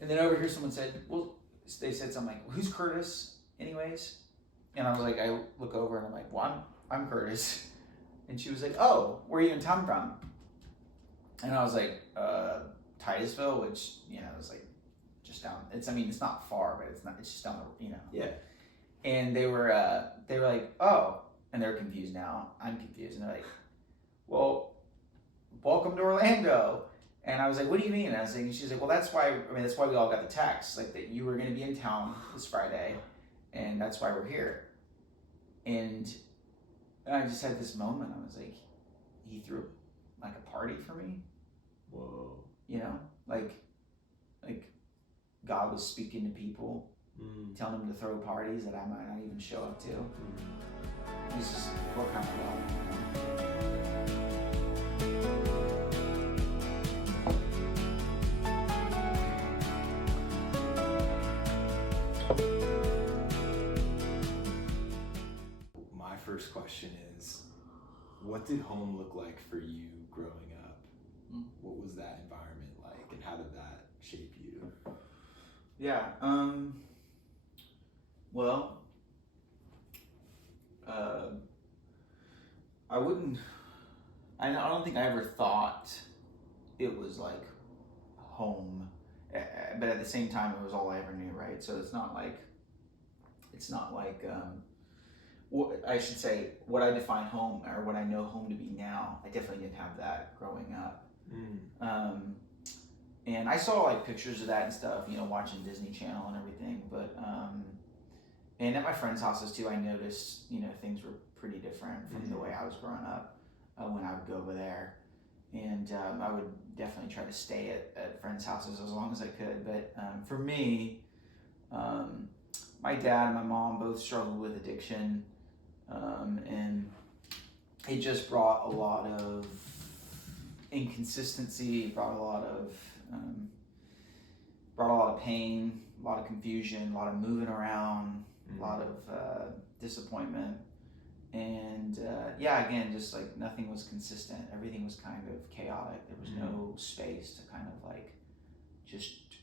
And then over here, someone said, well, they said something like, who's Curtis, anyways? And I was like, I look over and I'm like, well, I'm Curtis. And she was like, oh, where are you in town from? And I was like, Titusville, which, is like just down. It's not far, but it's just down the, Yeah. And they were like, oh, and they're confused now. I'm confused. And they're like, well, welcome to Orlando. And I was like, what do you mean? And I was like, she's like, well, that's why we all got the text, like that you were going to be in town this Friday, and that's why we're here. And I just had this moment. I was like, he threw like a party for me. Whoa. Like God was speaking to people, telling them to throw parties that I might not even show up to. This is what kind of love, My first question is, what did home look like for you growing up? What was that environment like, and how did that shape you? Yeah. Well, I don't think I ever thought it was like home, but at the same time, it was all I ever knew, right? So it's not like, what I should say, what I define home or what I know home to be now, I definitely didn't have that growing up. And I saw like pictures of that and stuff, watching Disney Channel and everything. But and at my friends' houses too, I noticed things were pretty different from the way I was growing up when I would go over there. And I would definitely try to stay at friends' houses as long as I could. But for me, my dad and my mom both struggled with addiction, and it just brought a lot of inconsistency. It brought a lot of pain, a lot of confusion, a lot of moving around, a lot of disappointment, and again, just like nothing was consistent. Everything was kind of chaotic. There was no space to kind of like just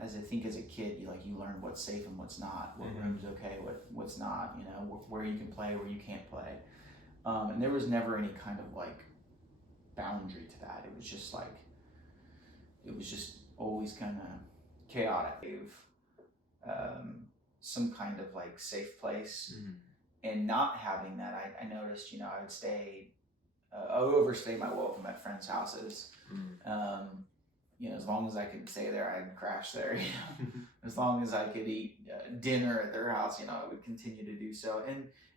as a kid, you learn what's safe and what's not, what room's okay, what's not, where you can play, where you can't play, and there was never any kind of like boundary to that. It was just always kind of chaotic. Some kind of like safe place, and not having that, I noticed, I would I would overstay my welcome at friends' houses. As long as I could stay there, I'd crash there. As long as I could eat dinner at their house, I would continue to do so.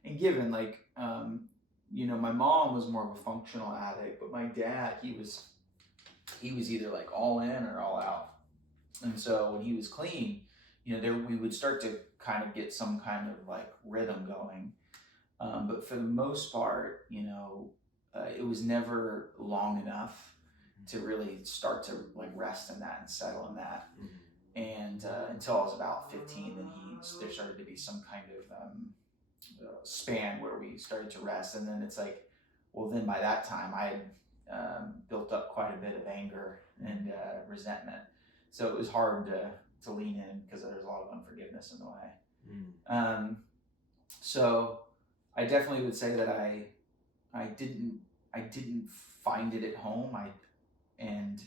And given like, my mom was more of a functional addict, but my dad, he was either like all in or all out. And so when he was clean, we would start to kind of get some kind of like rhythm going. But for the most part, it was never long enough to really start to like rest in that and settle in that. And until I was about 15, then there started to be some kind of span where we started to rest. And then it's like, well, then by that time I had built up quite a bit of anger and resentment. So it was hard to lean in because there's a lot of unforgiveness in the way. So I definitely would say that I didn't find it at home. And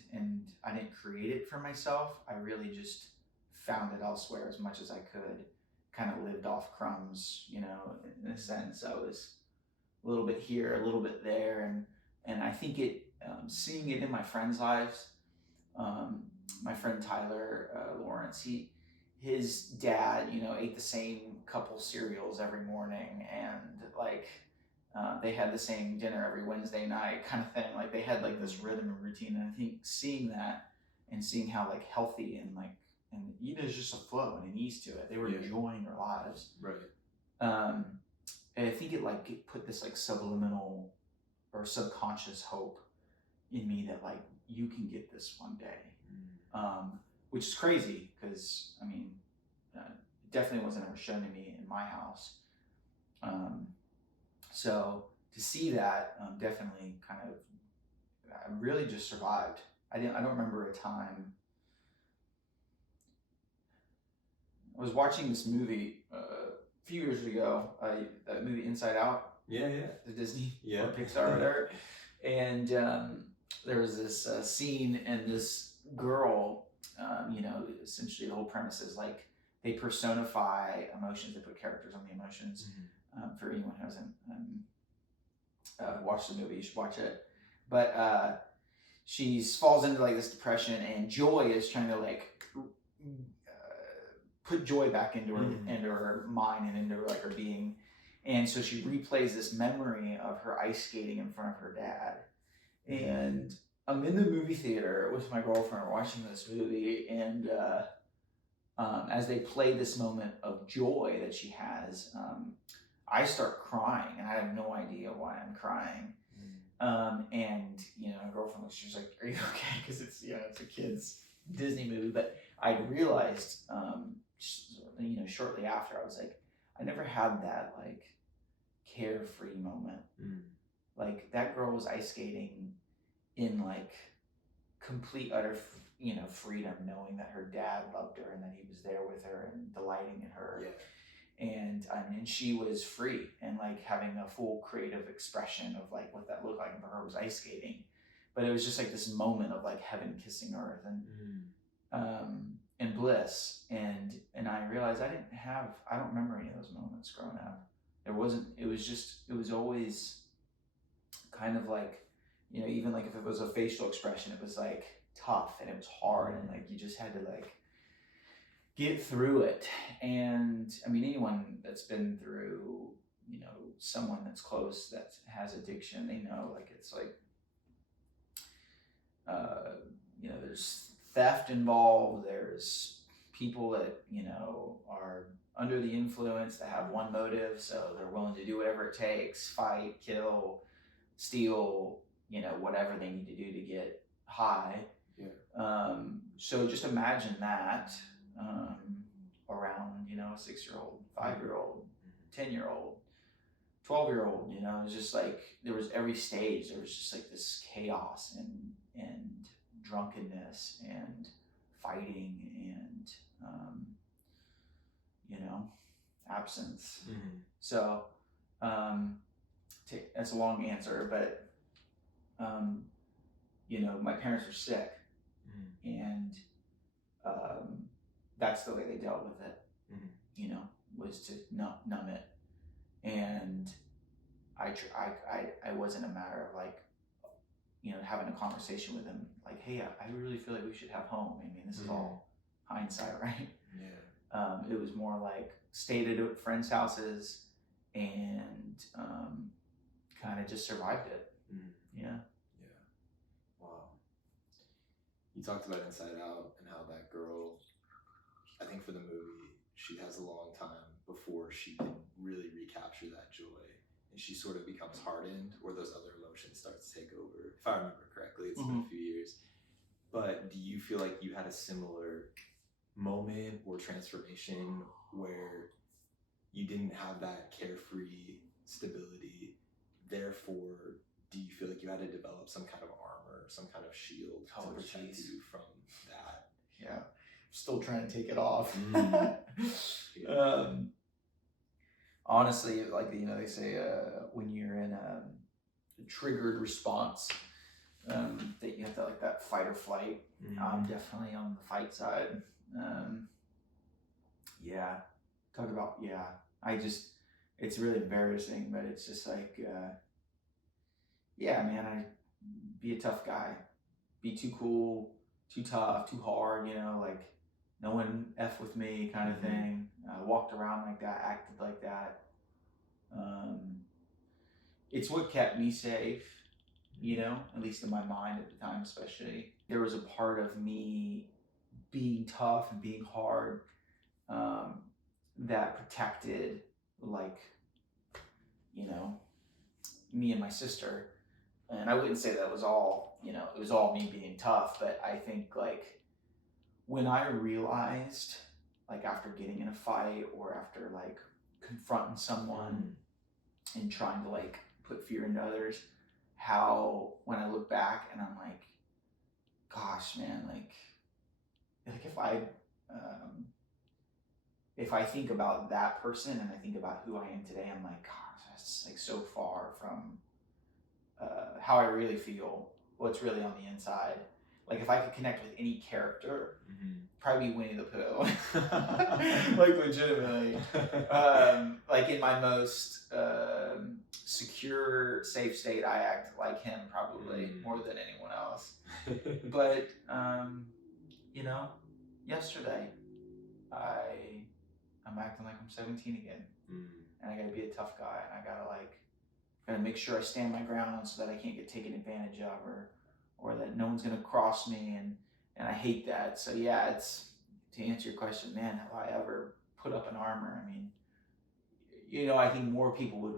I didn't create it for myself. I really just found it elsewhere as much as I could. Kind of lived off crumbs, in a sense. I was a little bit here, a little bit there, and I think seeing it in my friends' lives. My friend Tyler Lawrence, his dad, ate the same couple cereals every morning, and like they had the same dinner every Wednesday night, kind of thing. Like they had like this rhythm and routine, and I think seeing that and seeing how like healthy and there's just a flow and an ease to it. They were enjoying their lives, right? And I think it put this like subliminal or subconscious hope in me that like you can get this one day, which is crazy because it definitely wasn't ever shown to me in my house. So to see that definitely kind of, I really just survived. I don't remember a time was watching this movie a few years ago, that movie Inside Out. Yeah. The Disney Yeah. or Pixar or whatever. And there was this scene, and this girl, essentially the whole premise is like they personify emotions. They put characters on the emotions. For anyone who hasn't watched the movie, you should watch it. But she falls into like this depression, and Joy is trying to like put joy back into her mind and into like her being. And so she replays this memory of her ice skating in front of her dad. And I'm in the movie theater with my girlfriend watching this movie, and as they play this moment of joy that she has, I start crying, and I have no idea why I'm crying. And my girlfriend was, she's like, "Are you okay?" Because it's it's a kid's Disney movie. But I realized, shortly after, I was like, I never had that like carefree moment. Like that girl was ice skating in like complete utter freedom, knowing that her dad loved her and that he was there with her and delighting in her. And she was free and like having a full creative expression of like what that looked like. And for her was ice skating, but it was just like this moment of like heaven kissing earth and bliss. And I realized I don't remember any of those moments growing up. It was always kind of like, even like if it was a facial expression, it was like tough and it was hard, and like you just had to like get through it. And I mean, anyone that's been through, someone that's close that has addiction, they know like it's like, there's theft involved, there's people that, are under the influence that have one motive, so they're willing to do whatever it takes, fight, kill, steal, whatever they need to do to get high. So just imagine that around, a 6-year-old, 5-year-old, 10-year-old, 12-year-old, it's just like there was every stage, there was just like this chaos and drunkenness and fighting and absence. So that's a long answer, but my parents were sick, and that's the way they dealt with it. Was to numb it. And I wasn't a matter of like, having a conversation with them like, hey, I really feel like we should have home. I mean, this is all hindsight, right? It was more like stayed at friends' houses and kind of just survived it. Wow. You talked about Inside Out and how that girl, I think for the movie, she has a long time before she can really recapture that joy, and she sort of becomes hardened, or those other emotions start to take over. If I remember correctly, it's been a few years. But do you feel like you had a similar moment or transformation where you didn't have that carefree stability? Therefore, do you feel like you had to develop some kind of armor, some kind of shield to protect you from that? Yeah, still trying to take it off. Honestly, like they say, when you're in a triggered response, that you have to like that fight or flight. I'm definitely on the fight side. Talk about it's really embarrassing, but it's just like, man, I be a tough guy, be too cool, too tough, too hard, like no one F with me kind of thing. Walked around like that, acted like that. It's what kept me safe, at least in my mind at the time, especially. There was a part of me being tough and being hard that protected, like, me and my sister. And I wouldn't say that was all, it was all me being tough, but I think like when I realized, like after getting in a fight or after like confronting someone and trying to like put fear into others, how when I look back and I'm like, gosh, man, like if I if I think about that person and I think about who I am today, I'm like, God, that's like so far from how I really feel, what's really on the inside. Like if I could connect with any character, probably be Winnie the Pooh. Like legitimately. Like in my most secure, safe state, I act like him probably more than anyone else. But yesterday I'm acting like I'm 17 again, and I gotta be a tough guy, and I gotta make sure I stand my ground so that I can't get taken advantage of, or that no one's gonna cross me, and I hate that. So yeah, it's to answer your question, man. Have I ever put up an armor? I mean, I think more people would.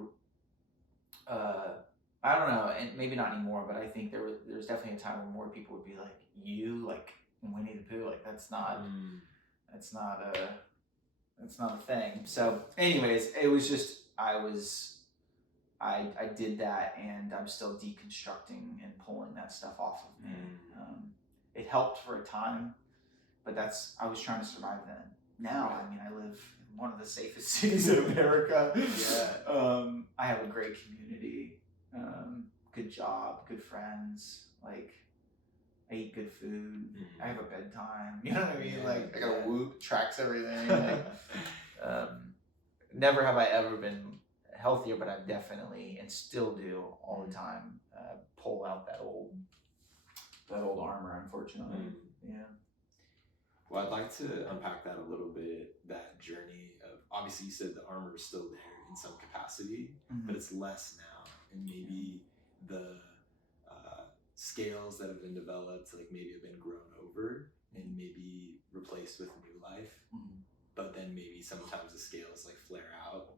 I don't know, and maybe not anymore, but I think there's definitely a time where more people would be like you, like Winnie the Pooh. Like that's not a thing. So, anyways, it was just I did that, and I'm still deconstructing and pulling that stuff off of me. It helped for a time, but I was trying to survive then. Now, I mean, I live in one of the safest cities in America. I have a great community, good job, good friends. Like, I eat good food. I have a bedtime. You know what I mean? I got a Whoop, tracks everything. Never have I ever been healthier, but I've definitely, and still do all the time, pull out that old armor, unfortunately. Yeah. Well, I'd like to unpack that a little bit, that journey of, obviously you said the armor is still there in some capacity, but it's less now. And maybe the scales that have been developed, like maybe have been grown over and maybe replaced with new life. But then maybe sometimes the scales like flare out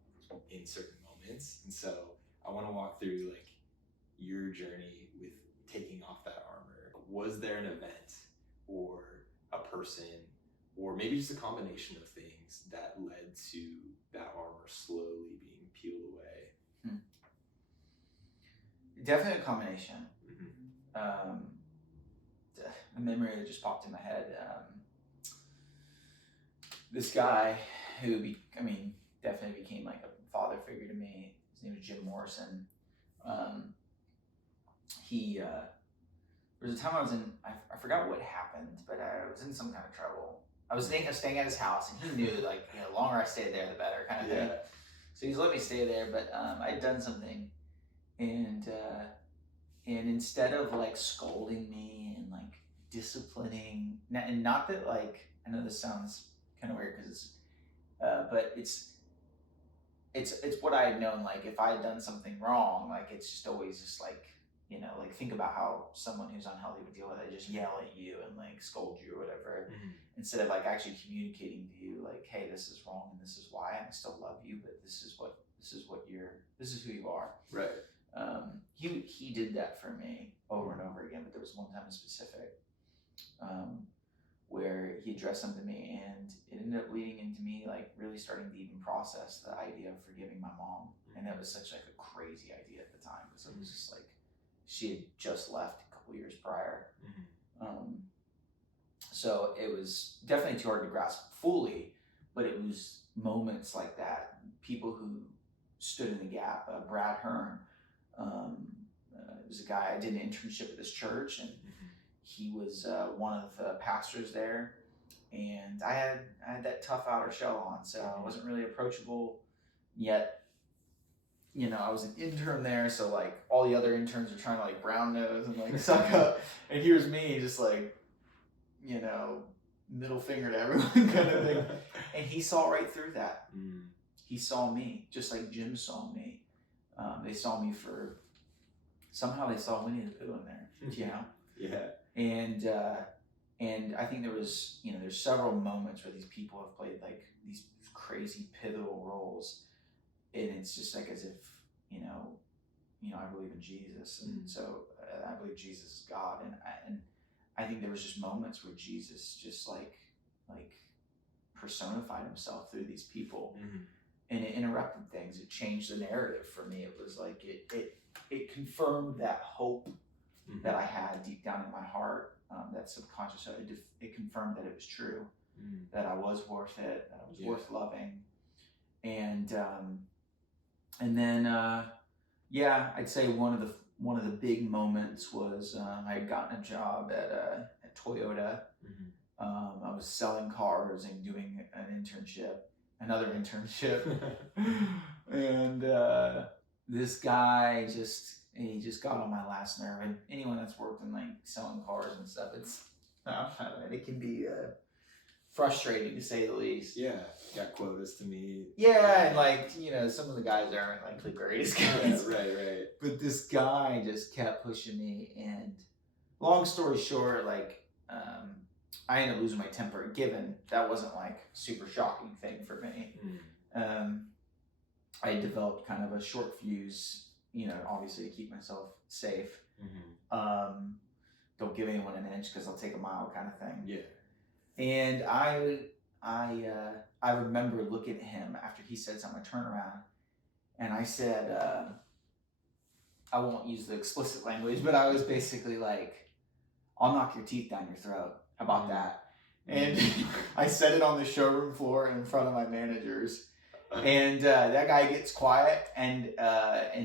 in certain moments. And so I want to walk through like your journey with taking off that armor. Was there an event or a person, or maybe just a combination of things that led to that armor slowly being peeled away? Definitely a combination. A memory that just popped in my head. This guy who definitely became like a father figure to me. His name was Jim Morrison. There was a time I was in, I forgot what happened, but I was in some kind of trouble. I was staying at his house, and he knew, like, the longer I stayed there, the better, kind of thing. So he's let me stay there, but I had done something, and instead of like scolding me and like disciplining, and not that, like, I know this sounds kind of weird because but it's what I had known. Like if I had done something wrong, like it's just always just like, like think about how someone who's unhealthy would deal with it. Just yell at you and like scold you or whatever, instead of like actually communicating to you like, hey, this is wrong and this is why, and I still love you, but this is who you are. Right. He did that for me over and over again, but there was one time in specific where he addressed something to me, and it ended up leading into me like really starting to even process the idea of forgiving my mom. And that was such like a crazy idea at the time, because it was just like she had just left a couple years prior. So it was definitely too hard to grasp fully, but it was moments like that. People who stood in the gap. Brad Hearn, was a guy I did an internship at this church, and he was one of the pastors there, and I had that tough outer shell on, so I wasn't really approachable yet. I was an intern there, so like all the other interns are trying to like brown nose and like suck up, and here's me just like, middle finger to everyone kind of thing. And he saw right through that. He saw me just like Jim saw me. They saw me somehow they saw Winnie the Pooh in there, Yeah. And I think there was, there's several moments where these people have played like these crazy pivotal roles, and it's just like as if, I believe in Jesus, and so I believe Jesus is God, and I think there was just moments where Jesus just like personified himself through these people, and it interrupted things. It changed the narrative for me. It was like it confirmed that hope that I had deep down in my heart, that subconscious. It confirmed that it was true, that I was worth it, that I was worth loving. And then I'd say one of the big moments was I had gotten a job at Toyota. I was selling cars and doing another internship, and this guy he just got on my last nerve. And anyone that's worked in like selling cars and stuff, it can be frustrating to say the least. Yeah, got quotas to meet. Yeah, and like some of the guys aren't like the greatest guys. Yeah, right. But this guy just kept pushing me, and long story short, like I ended up losing my temper. Given that wasn't like super shocking thing for me. I developed kind of a short fuse, obviously to keep myself safe. Don't give anyone an inch because I'll take a mile, kind of thing. Yeah. And I remember looking at him after he said something. I turned around and I said, I won't use the explicit language, but I was basically like, "I'll knock your teeth down your throat. How about that?" And I said it on the showroom floor in front of my managers. And that guy gets quiet, and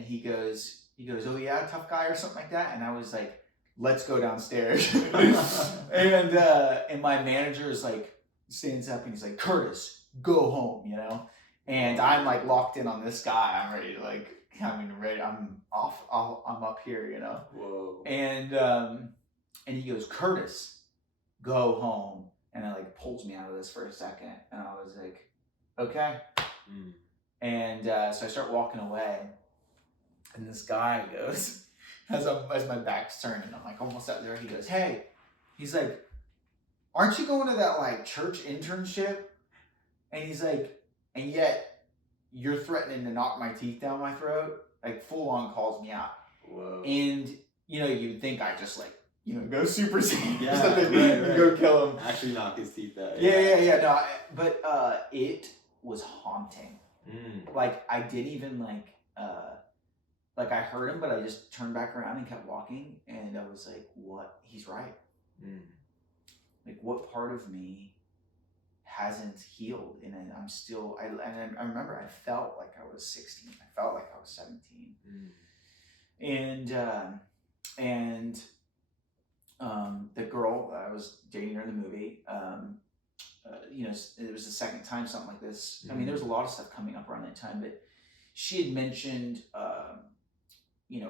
he goes, "Oh yeah, tough guy," or something like that. And I was like, "Let's go downstairs." and my manager is like, stands up and he's like, "Curtis, go home," And I'm like locked in on this guy. I'm ready to I'm off. I'm up here, Whoa. And he goes, "Curtis, go home." And it like pulls me out of this for a second, and I was like, "Okay." And so I start walking away, and this guy goes, as my back's turned, and I'm like almost out there, he goes, "Hey," he's like, "Aren't you going to that like church internship?" And he's like, "And yet you're threatening to knock my teeth down my throat," like full on calls me out. Whoa. And you'd think I just like go super saiyan or Yeah, something, right. go kill him. Actually knock his teeth out. Yeah. No, but it was haunting. Like I didn't even like I heard him, but I just turned back around and kept walking, and I was like, "What? He's right." Like, what part of me hasn't healed? And I'm still. I remember I felt like I was 16. I felt like I was 17. And the girl I was dating her in the movie, it was the second time something like this. I mean, there was a lot of stuff coming up around that time, but she had mentioned,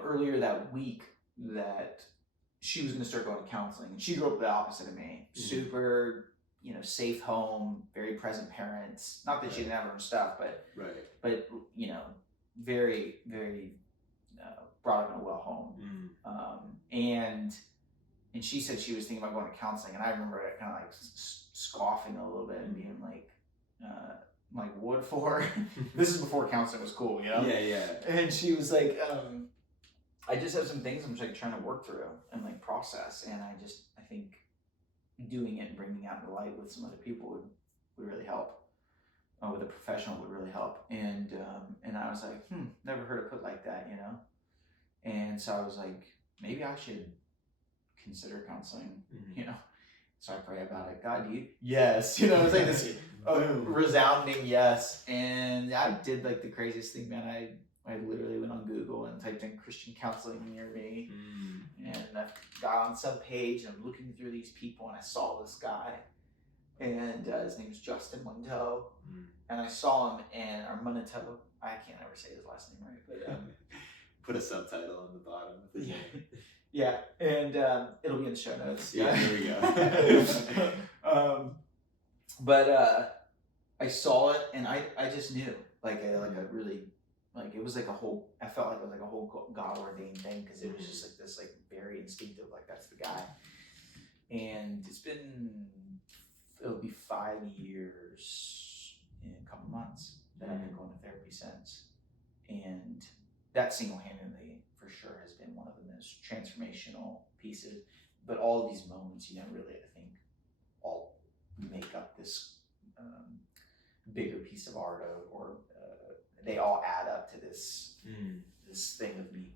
earlier that week that she was going to start going to counseling. And she grew up the opposite of me. Super, safe home, very present parents. Not that she didn't have her own stuff, but very, very brought up in a well home. And she said she was thinking about going to counseling, and I remember it kind of like scoffing a little bit and being like, "What for?" This is before counseling was cool, Yeah. And she was like, "I just have some things I'm just like trying to work through and like process, and I think doing it and bringing it out into light with some other people would really help. With a professional would really help." And I was like, never heard it put like that, And so I was like, maybe I should consider counseling, So I pray about it. God, do you? Yes. It was like this resounding yes. And I did like the craziest thing, man. I literally went on Google and typed in Christian counseling near me. And I got on some page and I'm looking through these people and I saw this guy. And his name is Justin Monteau. And I saw him and Monteau. I can't ever say his last name right, but put a subtitle on the bottom of his name. Yeah, and it'll be in the show notes. Yeah, there we go. But I saw it, and I just knew, like a really, like it was like a whole. I felt like it was like a whole God ordained thing because it was just like this, like very instinctive, like that's the guy. And it'll be 5 years in a couple months that I've been going to therapy since, and that single-handedly for sure has been one of the most transformational pieces. But all of these moments, really, I think, all make up this bigger piece of art, or they all add up to this this thing of me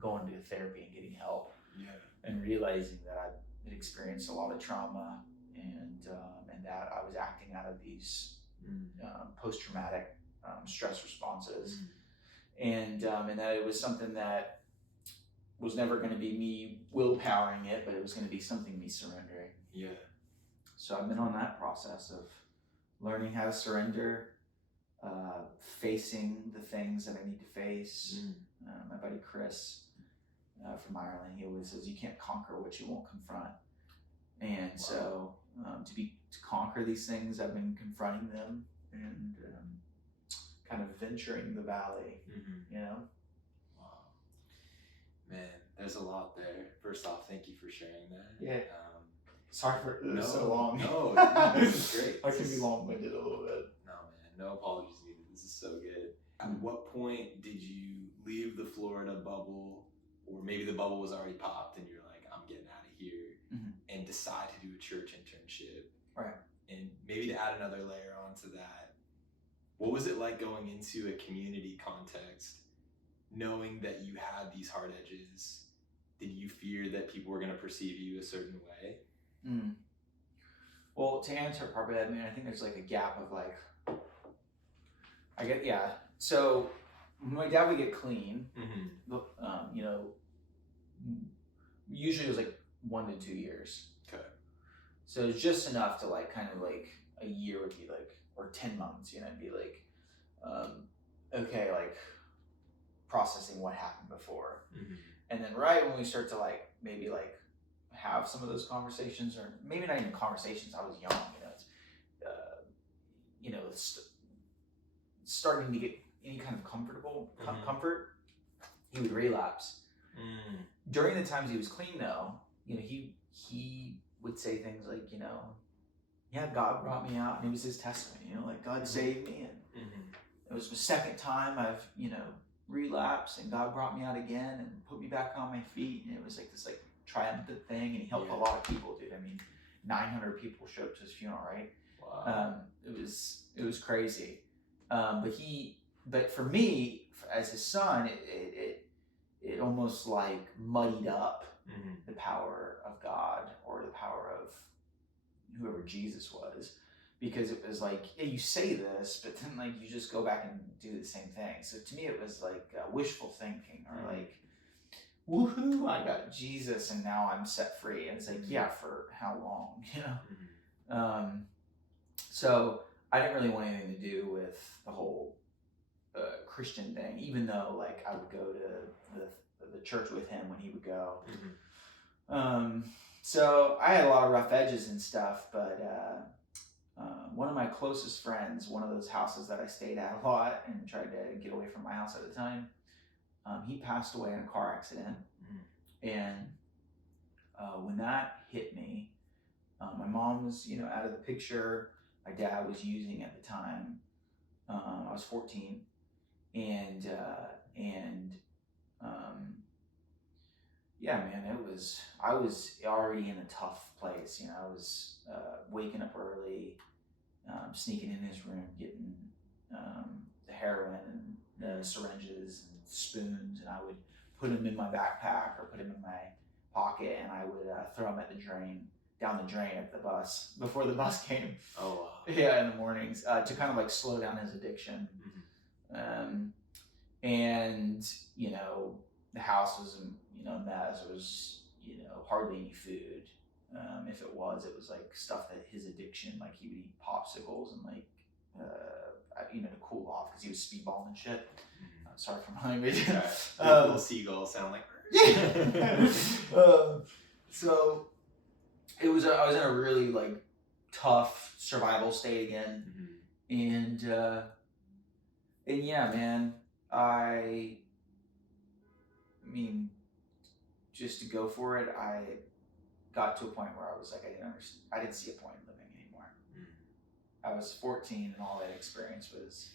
going to therapy and getting help, and realizing that I've experienced a lot of trauma and that I was acting out of these post-traumatic stress responses, and that it was something that was never going to be me willpowering it, but it was going to be something me surrendering. Yeah. So I've been on that process of learning how to surrender, facing the things that I need to face. My buddy Chris from Ireland, he always says, you can't conquer what you won't confront. And so to conquer these things, I've been confronting them and kind of venturing the valley, you know? Wow. Man, there's a lot there. First off, thank you for sharing that. Yeah. Sorry for it was so long. No, this is great. I can be long-winded a little bit. No, man, no apologies needed. This is so good. At what point did you leave the Florida bubble, or maybe the bubble was already popped and you're like, I'm getting out of here, and decide to do a church internship? Right. And maybe to add another layer onto that, what was it like going into a community context, knowing that you had these hard edges? Did you fear that people were going to perceive you a certain way? Well, to answer probably that, I mean, I think there's like a gap of like, so when my dad would get clean, you know, usually it was like 1 to 2 years. Okay. So it's just enough to like kind of like a year would be like, or 10 months, you know, it'd be like, okay, like processing what happened before. And then right when we start to like, maybe like have some of those conversations, or maybe not even conversations, I was young, you know, it's, you know, starting to get any kind of comfort, he would relapse. During the times he was clean though, you know, he would say things like, you know, yeah, God brought me out, and it was his testimony, you know, like God saved me, and it was the second time I've, you know, relapsed, and God brought me out again and put me back on my feet, and it was like this like triumphant thing, and he helped a lot of people, dude. I mean, 900 people showed up to his funeral, right? Wow. It was crazy. But for me, as his son, it almost like muddied up the power of God, or the power of whoever Jesus was, because it was like, yeah, you say this, but then like you just go back and do the same thing. So to me, it was like wishful thinking, or like, woohoo, I got Jesus and now I'm set free. And it's like, yeah, for how long, you know? So I didn't really want anything to do with the whole Christian thing, even though like I would go to the church with him when he would go. So I had a lot of rough edges and stuff, but one of my closest friends, one of those houses that I stayed at a lot and tried to get away from my house at the time, he passed away in a car accident. And when that hit me, my mom was, you know, out of the picture. My dad was using at the time. I was 14, and yeah, man, I was already in a tough place. You know, I was waking up early, sneaking in his room, getting the heroin and the syringes and spoons, and I would put them in my backpack or put them in my pocket, and I would throw them down the drain at the bus before the bus came. Oh, wow. Yeah, in the mornings, to kind of like slow down his addiction. And, you know, the house was, you know, a mess. There was, you know, hardly any food. If it was like stuff that his addiction, like he would eat popsicles and like, you know, to cool off, because he was speedballing and shit. Sorry for my language. Little seagulls sound like. So I was in a really like tough survival state again, and yeah, man, I mean, just to go for it, I got to a point where I was like, I didn't see a point in living anymore. I was 14, and all that experience was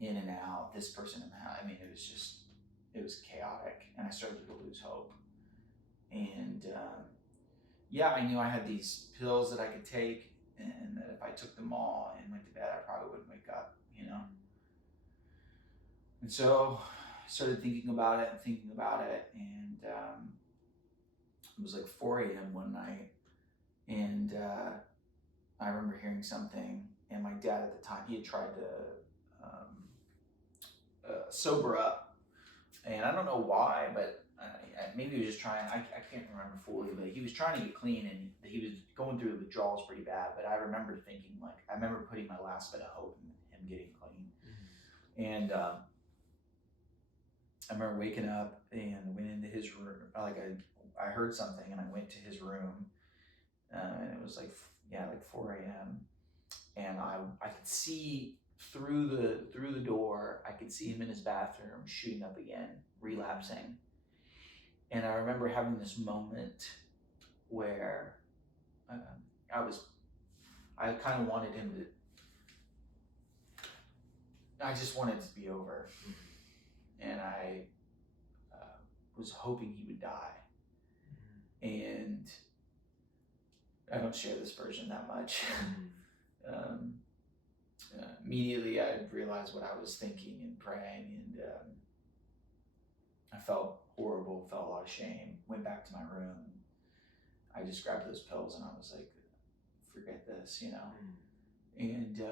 in and out, this person in the house. I mean, it was chaotic, and I started to lose hope. And yeah, I knew I had these pills that I could take, and that if I took them all and went to bed, I probably wouldn't wake up, you know? And so I started thinking about it, and it was like 4 a.m. one night, and I remember hearing something, and my dad at the time, he had tried to sober up, and I don't know why, but maybe he was just trying. I can't remember fully, but he was trying to get clean, and he was going through withdrawals pretty bad. But I remember thinking, like, I remember putting my last bit of hope in him getting clean, and I remember waking up and went into his room. Like I heard something, and I went to his room, and it was like 4 a.m. and I could see through the door. I could see him in his bathroom shooting up again, relapsing. And I remember having this moment where I kind of wanted him to. I just wanted it to be over, and I was hoping he would die. And I don't share this version that much. Immediately I realized what I was thinking and praying, and I felt horrible, felt a lot of shame, went back to my room. I just grabbed those pills and I was like, forget this, And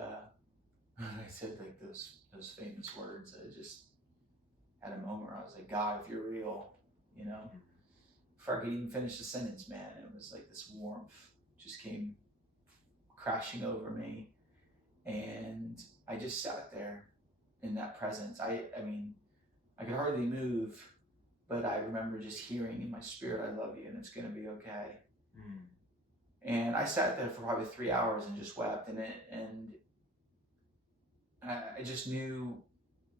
I said like those famous words. I just had a moment where I was like, God, if you're real, before I could even finish the sentence, man, it was like this warmth just came crashing over me. And I just sat there in that presence. I mean, I could hardly move, but I remember just hearing in my spirit, I love you and it's going to be okay. And I sat there for probably 3 hours and just wept. And I just knew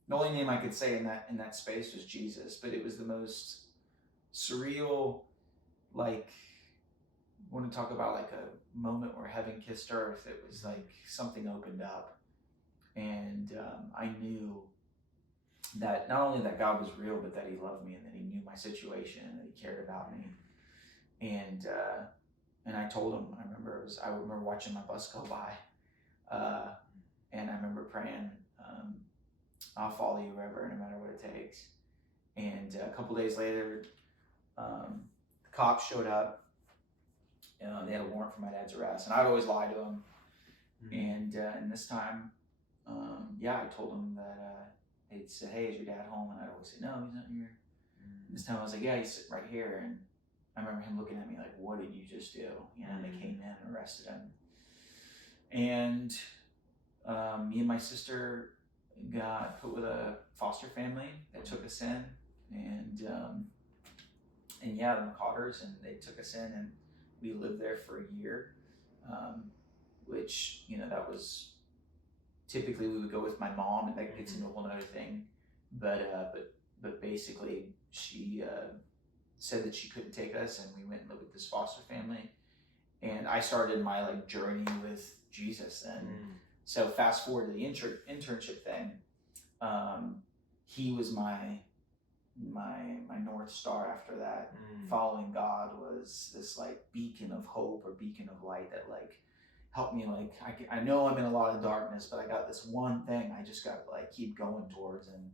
the only name I could say in that space was Jesus, but it was the most surreal, like, I want to talk about like a moment where heaven kissed earth. It was like something opened up, and I knew that not only that God was real, but that He loved me and that He knew my situation and that He cared about me. And I told Him. I remember watching my bus go by, and I remember praying, "I'll follow you wherever, no matter what it takes." And a couple days later, the cops showed up. They had a warrant for my dad's arrest, and I'd always lie to him. And this time, I told him that they'd said, "Hey, is your dad home?" And I'd always say, "No, he's not here." This time I was like, "Yeah, he's sitting right here." And I remember him looking at me like, "What did you just do?" And they came in and arrested him. And me and my sister got put with a foster family that took us in, and the McCotters, and they took us in, and we lived there for a year, which, that was, typically we would go with my mom, and that gets into a whole other thing. But basically she said that she couldn't take us, and we went and lived with this foster family. And I started my like journey with Jesus. And so fast forward to the internship thing. He was my North Star after that. Following God was this like beacon of hope or beacon of light that like helped me. Like I know I'm in a lot of darkness, but I got this one thing I just got to like keep going towards. And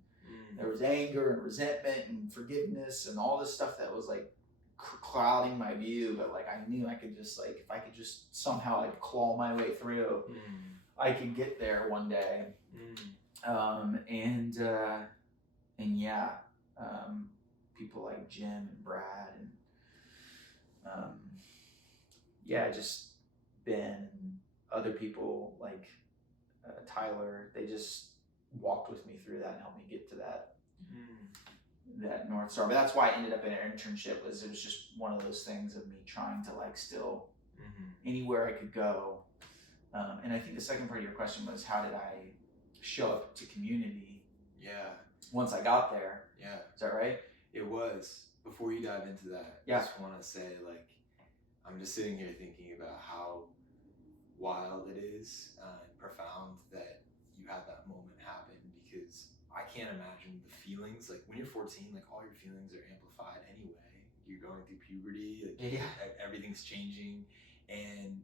there was anger and resentment and forgiveness and all this stuff that was like clouding my view. But like I knew I could just like, if I could just somehow like claw my way through, I could get there one day. People like Jim and Brad and just Ben and other people like Tyler, they just walked with me through that and helped me get to that North Star. But that's why I ended up in an internship. It was just one of those things of me trying to like still anywhere I could go. And I think the second part of your question was, how did I show up to community? Yeah. Once I got there. Yeah. Is that right? It was. Before you dive into that, I just want to say, like, I'm just sitting here thinking about how wild it is and profound that you had that moment happen, because I can't imagine the feelings. Like, when you're 14, like, all your feelings are amplified anyway. You're going through puberty, like, everything's changing. And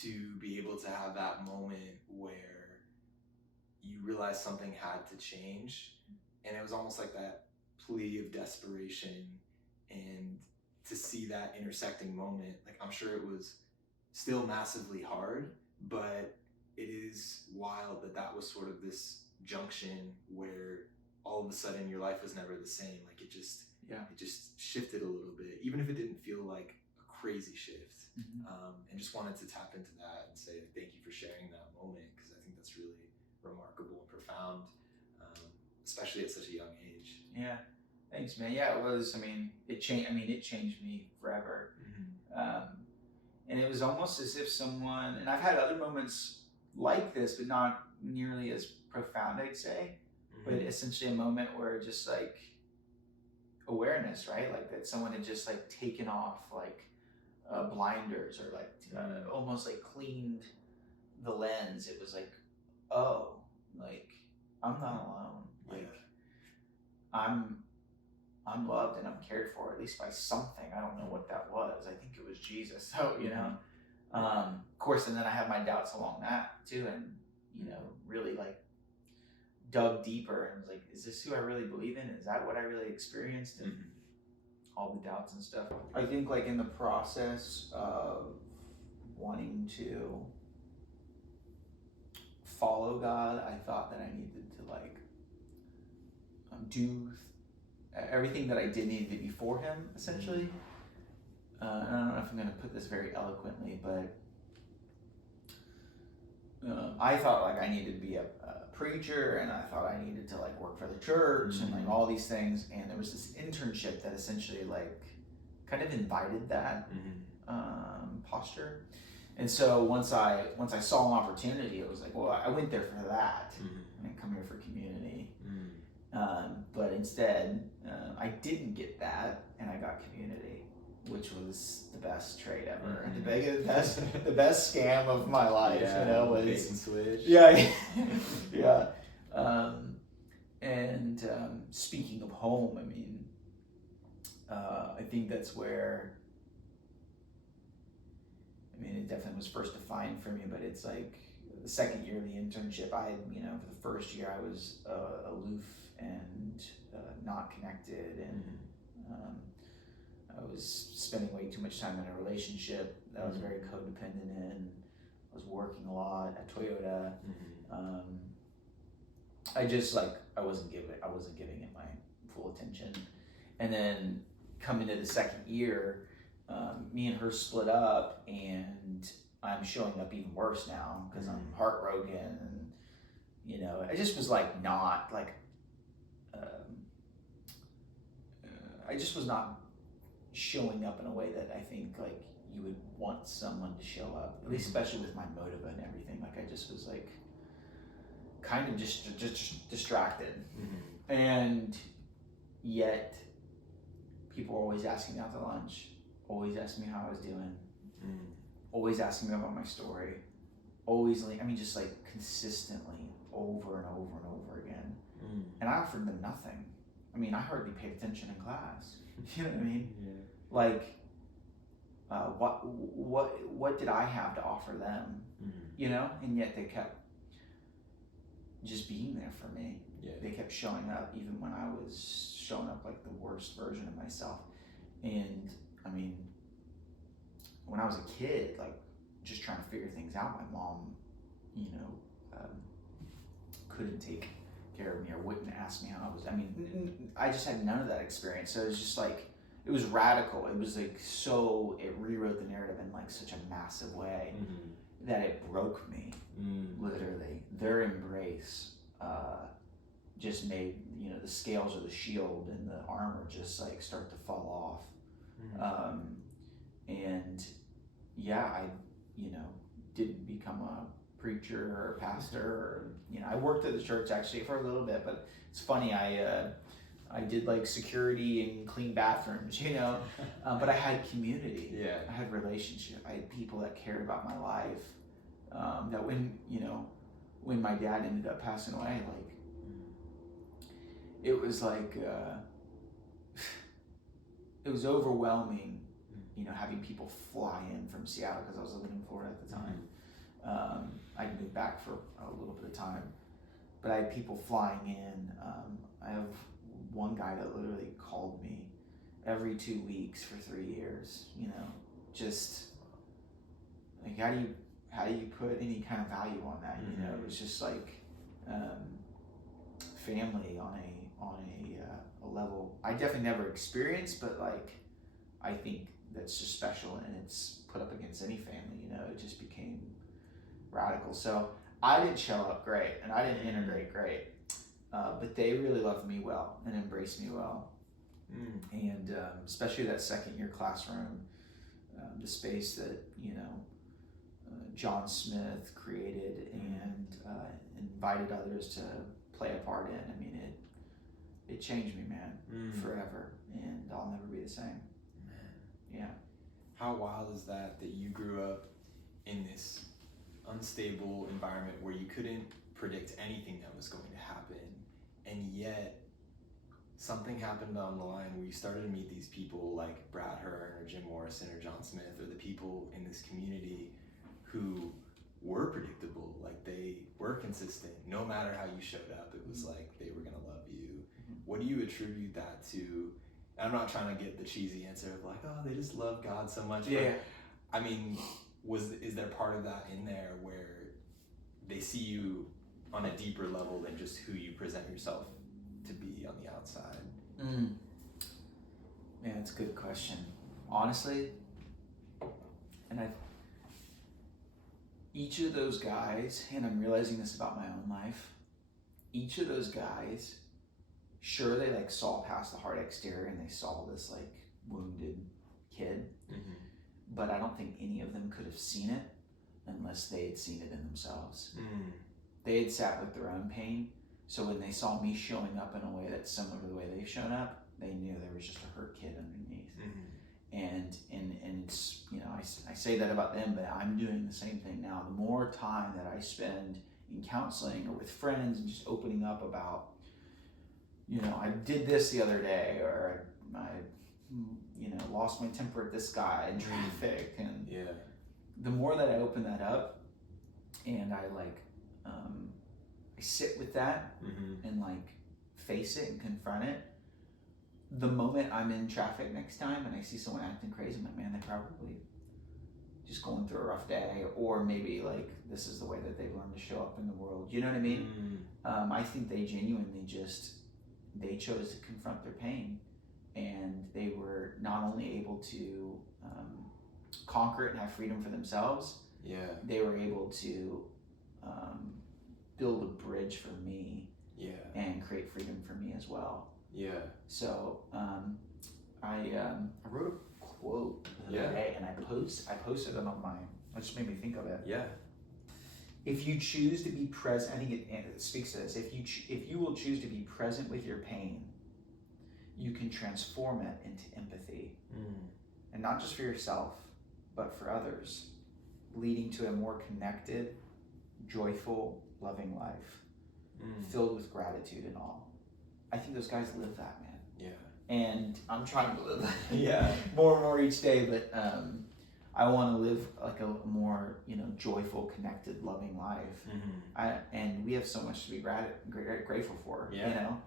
to be able to have that moment where you realize something had to change, and it was almost like that plea of desperation, and to see that intersecting moment, like, I'm sure it was still massively hard, but it is wild that was sort of this junction where all of a sudden your life was never the same. Like it just shifted a little bit, even if it didn't feel like a crazy shift. And just wanted to tap into that and say thank you for sharing that moment, because I think that's really remarkable and profound, especially at such a young age. Yeah, thanks, man. Yeah, it was. It changed. It changed me forever. And it was almost as if someone, and I've had other moments like this, but not nearly as profound, I'd say. But essentially a moment where just like awareness, right? Like that someone had just like taken off like blinders, or like almost like cleaned the lens. It was like, oh, like I'm not alone. Like I'm loved and I'm cared for, at least by something. I don't know what that was. I think it was Jesus. So, of course, and then I have my doubts along that too, and really like dug deeper and was like, is this who I really believe in? Is that what I really experienced? And all the doubts and stuff. I think like in the process of wanting to follow God, I thought that I needed to like do everything that I did needed to be for Him, essentially. I don't know if I'm going to put this very eloquently, but I thought like I needed to be a preacher, and I thought I needed to like work for the church and like all these things. And there was this internship that essentially like kind of invited that posture. And so once I saw an opportunity, it was like, well, I went there for that. I didn't come here for community. But instead, I didn't get that, and I got community, which was the best trade ever, and the best scam of my life. Was bait and switch. Yeah. And speaking of home, I think that's where. It definitely was first defined for me, but it's like the second year of the internship, I for the first year I was aloof and not connected, and I was spending way too much time in a relationship that I was very codependent in. I was working a lot at Toyota. I wasn't giving it my full attention. And then coming to the second year, me and her split up, and I'm showing up even worse now because I'm heartbroken, and I just was like not like I just was not showing up in a way that I think like you would want someone to show up, at least especially with my motive and everything. Like I just was like kind of just distracted, and yet people were always asking me out to lunch, always asking me how I was doing, always asking me about my story, always just like consistently over and over and over again. And I offered them nothing. I hardly paid attention in class. You know what I mean? Yeah. What did I have to offer them? And yet they kept just being there for me. Yeah. They kept showing up even when I was showing up like the worst version of myself. And when I was a kid, like just trying to figure things out, my mom, couldn't take care of me or wouldn't ask me how I was. I just had none of that experience. So it was just like, it was radical. It was like, so it rewrote the narrative in like such a massive way that it broke me, literally. Their embrace just made, the scales of the shield and the armor just like start to fall off. And yeah, I, didn't become a preacher or a pastor, or, I worked at the church actually for a little bit, but it's funny, I did like security and clean bathrooms, but I had community. Yeah. I had relationship. I had people that cared about my life. That when my dad ended up passing away, like, it was like, it was overwhelming, having people fly in from Seattle, because I was living in Florida at the time. I moved back for a little bit of time, but I had people flying in. I have one guy that literally called me every 2 weeks for 3 years, just like how do you put any kind of value on that? You know, it was just like family on a level I definitely never experienced, but like I think that's just special, and it's put up against any family. You know, it just became radical. So I didn't show up great, and I didn't integrate great, but they really loved me well and embraced me well. And especially that second year classroom, the space that, you know, John Smith created and invited others to play a part in. I mean, it changed me, man, forever, and I'll never be the same. Man. Yeah. How wild is that you grew up in this unstable environment where you couldn't predict anything that was going to happen, and yet something happened down the line where you started to meet these people like Brad Hearn or Jim Morrison or John Smith, or the people in this community who were predictable, like they were consistent. No matter how you showed up, it was like they were gonna love you. What do you attribute that to? I'm not trying to get the cheesy answer of like, oh, they just love God so much. Yeah. But, I mean, is there part of that in there where they see you on a deeper level than just who you present yourself to be on the outside? Man, that's a good question. Honestly, and each of those guys, and I'm realizing this about my own life, each of those guys, sure, they like saw past the hard exterior and they saw this like wounded kid, but I don't think any of them could have seen it unless they had seen it in themselves. They had sat with their own pain, so when they saw me showing up in a way that's similar to the way they've shown up, they knew there was just a hurt kid underneath. And it's, you know, I say that about them, but I'm doing the same thing now. The more time that I spend in counseling or with friends and just opening up about, you know, I did this the other day, or I you know, lost my temper at this guy in traffic, and the more that I open that up and I like I sit with that and like face it and confront it, the moment I'm in traffic next time and I see someone acting crazy, I'm like, man, they probably just going through a rough day, or maybe like this is the way that they've learned to show up in the world. You know what I mean? I think they genuinely they chose to confront their pain, and they were not only able to conquer it and have freedom for themselves, they were able to build a bridge for me and create freedom for me as well. So I wrote a quote the other day, and I posted it on mine. It just made me think of it. If you choose to be present, I think it speaks to this. If you will choose to be present with your pain, you can transform it into empathy, and not just for yourself, but for others, leading to a more connected, joyful, loving life, filled with gratitude and awe. I think those guys live that, man. And I'm trying to live that more and more each day, but I want to live like a more, you know, joyful, connected, loving life. And we have so much to be grateful for, you know?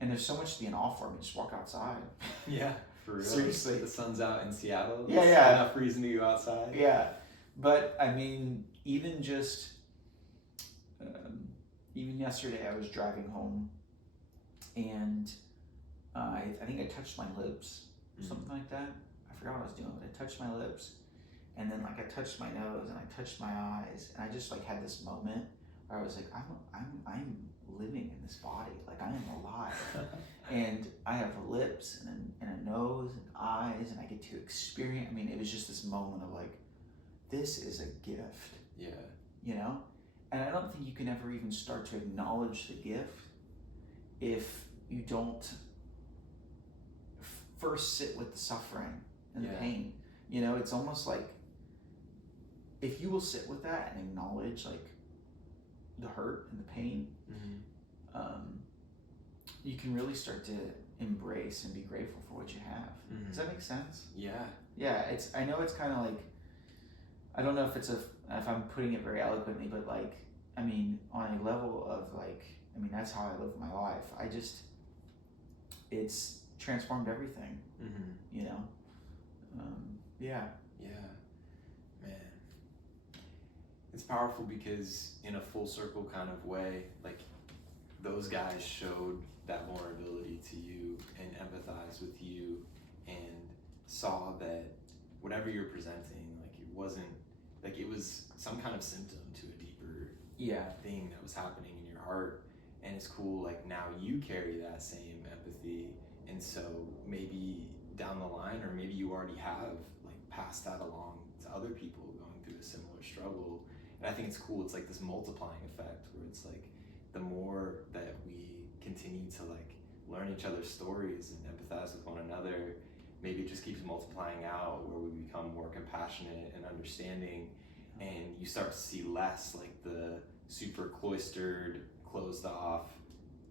And there's so much to be in awe for. I mean, just walk outside. For real. Seriously. The sun's out in Seattle. Yeah. It's enough reason to go outside. But I mean, even just, even yesterday I was driving home, and I think I touched my lips, something like that. I forgot what I was doing, but I touched my lips, and then like I touched my nose and I touched my eyes, and I just like had this moment where I was like, I'm living in this body, like I am alive, and I have lips and a nose and eyes, and I get to experience. I mean, it was just this moment of like, this is a gift. You know, and I don't think you can ever even start to acknowledge the gift if you don't first sit with the suffering and the pain. You know, it's almost like if you will sit with that and acknowledge like the hurt and the pain, you can really start to embrace and be grateful for what you have. Does that make sense? It's, I know it's kind of like, I don't know if I'm putting it very eloquently, but like, I mean, on a level of like, I mean, that's how I live my life. It's transformed everything, you know? Yeah. Man. It's powerful because in a full circle kind of way, like those guys showed that vulnerability to you and empathized with you and saw that whatever you're presenting, like it wasn't, like it was some kind of symptom to a deeper thing that was happening in your heart. And it's cool, like now you carry that same empathy, and so maybe down the line, or maybe you already have like passed that along to other people going through a similar struggle. And I think it's cool, it's like this multiplying effect where it's like the more that we continue to like learn each other's stories and empathize with one another, maybe it just keeps multiplying out where we become more compassionate and understanding, and you start to see less like the super cloistered, closed off,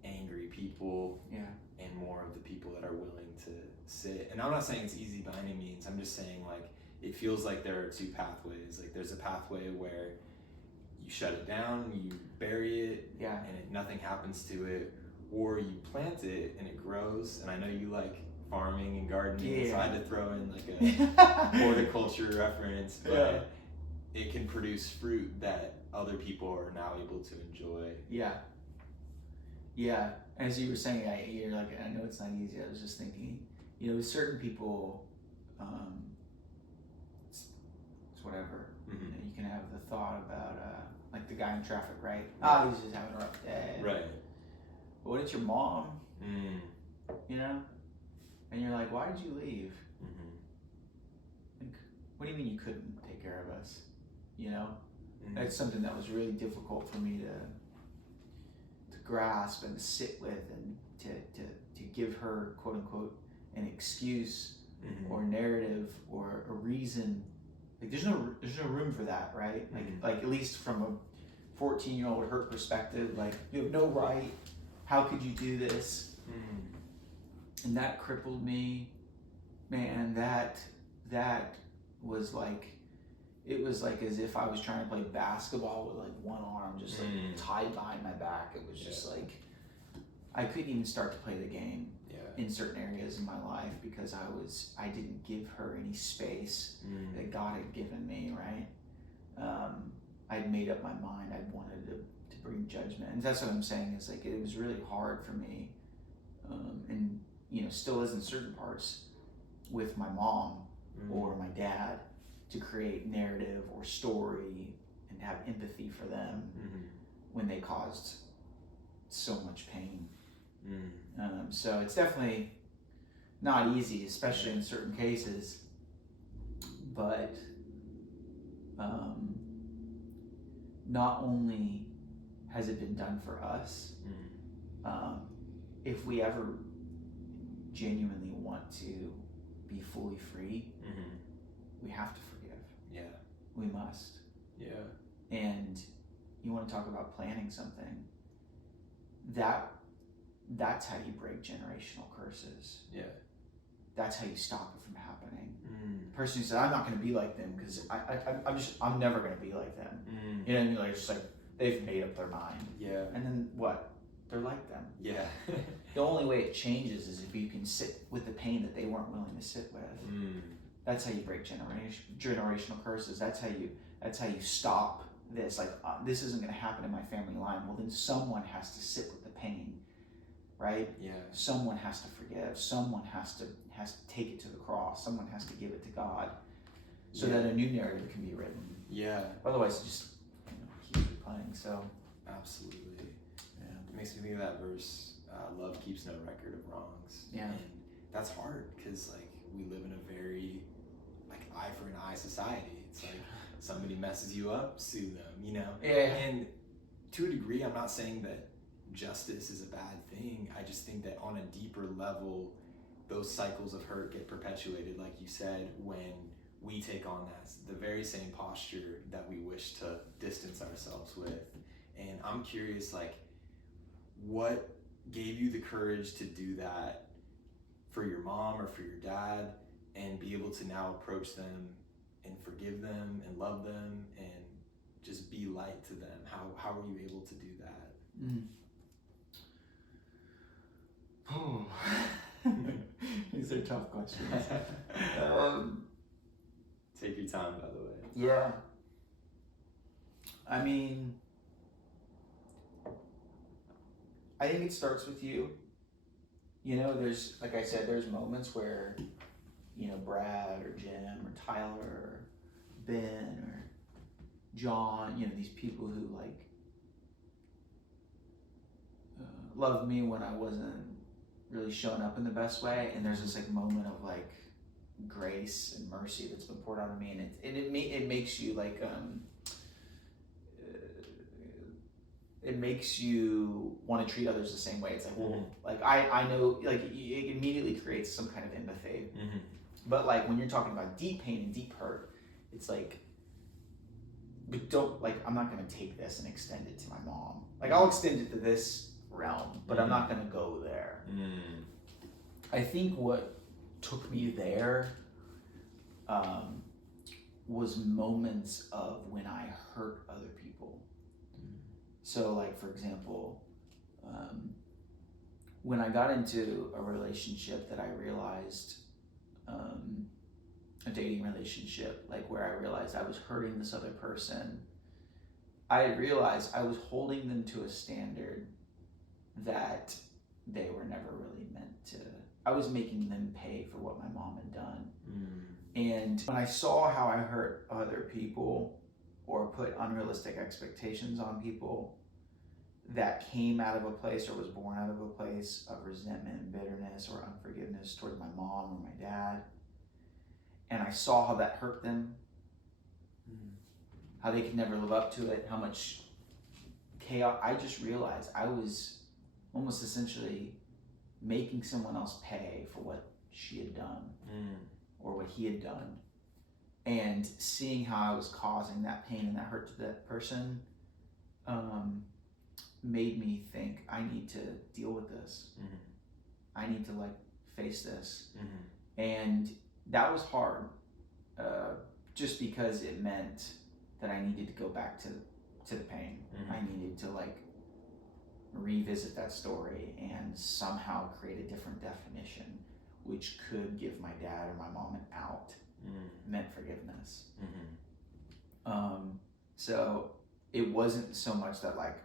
angry people, and more of the people that are willing to sit. And I'm not saying it's easy by any means, I'm just saying like it feels like there are two pathways. Like there's a pathway where you shut it down, you bury it, and nothing happens to it, or you plant it and it grows. And I know you like farming and gardening, so I had to throw in like a horticulture reference, but it can produce fruit that other people are now able to enjoy. As you were saying, you're like, I know it's not easy. I was just thinking, you know, with certain people, it's whatever. You know, you can have the thought about like the guy in traffic, right? He's just having a rough day. Right. But what if your mom? You know, and you're like, why did you leave? Like, what do you mean you couldn't take care of us? You know, that's something that was really difficult for me to grasp and to sit with, and to give her, quote unquote, an excuse or narrative or a reason. Like there's no room for that, right? Like at least from a 14-year-old hurt perspective, like you have no right. How could you do this? And that crippled me, man. That was like, it was like as if I was trying to play basketball with like one arm just like tied behind my back. It was just like I couldn't even start to play the game in certain areas in my life because I didn't give her any space that God had given me, right? I'd made up my mind. I wanted to bring judgment, and that's what I'm saying is like it was really hard for me, and you know still is in certain parts with my mom or my dad, to create narrative or story and have empathy for them when they caused so much pain. So it's definitely not easy, especially in certain cases, but not only has it been done for us, if we ever genuinely want to be fully free, we have to forgive. We must. And you want to talk about planning something, that's how you break generational curses. That's how you stop it from happening. The person who said, I'm not going to be like them because I'm never going to be like them. You know what I mean? Like, it's just like they've made up their mind. And then what? They're like them. The only way it changes is if you can sit with the pain that they weren't willing to sit with. That's how you break generational curses. That's how you stop this. Like this isn't going to happen in my family line. Well, then someone has to sit with the pain, right? Someone has to forgive. Someone has to take it to the cross. Someone has to give it to God, so that a new narrative can be written. Otherwise, it just keeps replaying. So absolutely. It makes me think of that verse. Love keeps no record of wrongs. And that's hard because like we live in a very like eye for an eye society. It's like somebody messes you up, sue them, you know? And to a degree, I'm not saying that justice is a bad thing. I just think that on a deeper level, those cycles of hurt get perpetuated, like you said, when we take on the very same posture that we wish to distance ourselves with. And I'm curious, like, what gave you the courage to do that for your mom or for your dad, and be able to now approach them and forgive them and love them and just be light to them? How were you able to do that? These are tough questions. Take your time, by the way. Yeah. I mean, I think it starts with you. You know, there's, like I said, there's moments where, you know, Brad or Jim or Tyler or Ben or John, you know, these people who like loved me when I wasn't really showing up in the best way, and there's this like moment of like grace and mercy that's been poured out of me, and it makes you like it makes you want to treat others the same way. It's like, well, like I know, like it immediately creates some kind of empathy. But like when you're talking about deep pain and deep hurt, it's like, but don't, like, I'm not gonna take this and extend it to my mom. Like I'll extend it to this realm, but I'm not gonna go there. I think what took me there was moments of when I hurt other people. So like, for example, when I got into a relationship that I realized, a dating relationship, like where I realized I was hurting this other person, I had realized I was holding them to a standard that they were never really meant to. I was making them pay for what my mom had done. And when I saw how I hurt other people or put unrealistic expectations on people that came out of a place or was born out of a place of resentment and bitterness or unforgiveness towards my mom or my dad, and I saw how that hurt them, how they could never live up to it, how much chaos, I just realized I was almost essentially making someone else pay for what she had done or what he had done. And seeing how I was causing that pain and that hurt to that person made me think, I need to deal with this. I need to like face this. And that was hard, just because it meant that I needed to go back to the pain. I needed to like revisit that story and somehow create a different definition, which could give my dad or my mom an out, meant forgiveness. So it wasn't so much that like,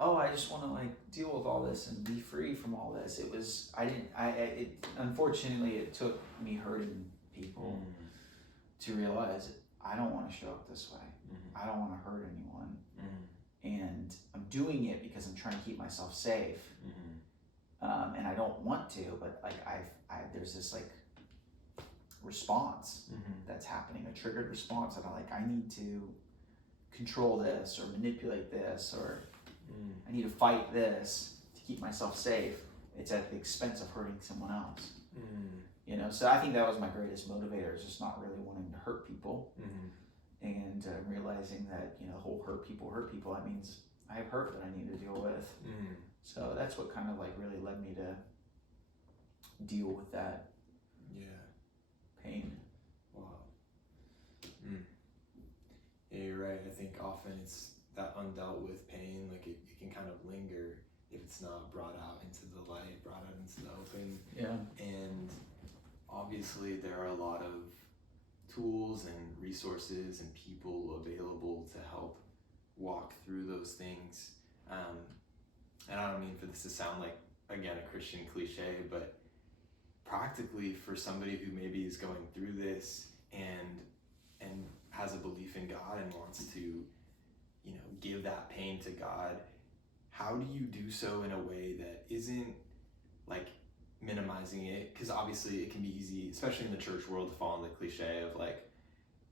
oh, I just want to like deal with all this and be free from all this. It was, unfortunately it took me hurting people to realize I don't want to show up this way. I don't want to hurt anyone. And I'm doing it because I'm trying to keep myself safe. And I don't want to, but like there's this like response that's happening, a triggered response that I need to control this or manipulate this, or I need to fight this to keep myself safe. It's at the expense of hurting someone else. You know, so I think that was my greatest motivator, is just not really wanting to hurt people. And realizing that, you know, the whole hurt people, that means I have hurt that I need to deal with. So that's what kind of like really led me to deal with that pain. Wow. Yeah, you're right. I think often it's that undealt with pain, like it can kind of linger if it's not brought out into the light, brought out into the open. And obviously there are a lot of tools and resources and people available to help walk through those things. And I don't mean for this to sound like, again, a Christian cliche, but practically for somebody who maybe is going through this and has a belief in God and wants to, you know, give that pain to God, how do you do so in a way that isn't like minimizing it? Because obviously it can be easy, especially in the church world, to fall in the cliche of like,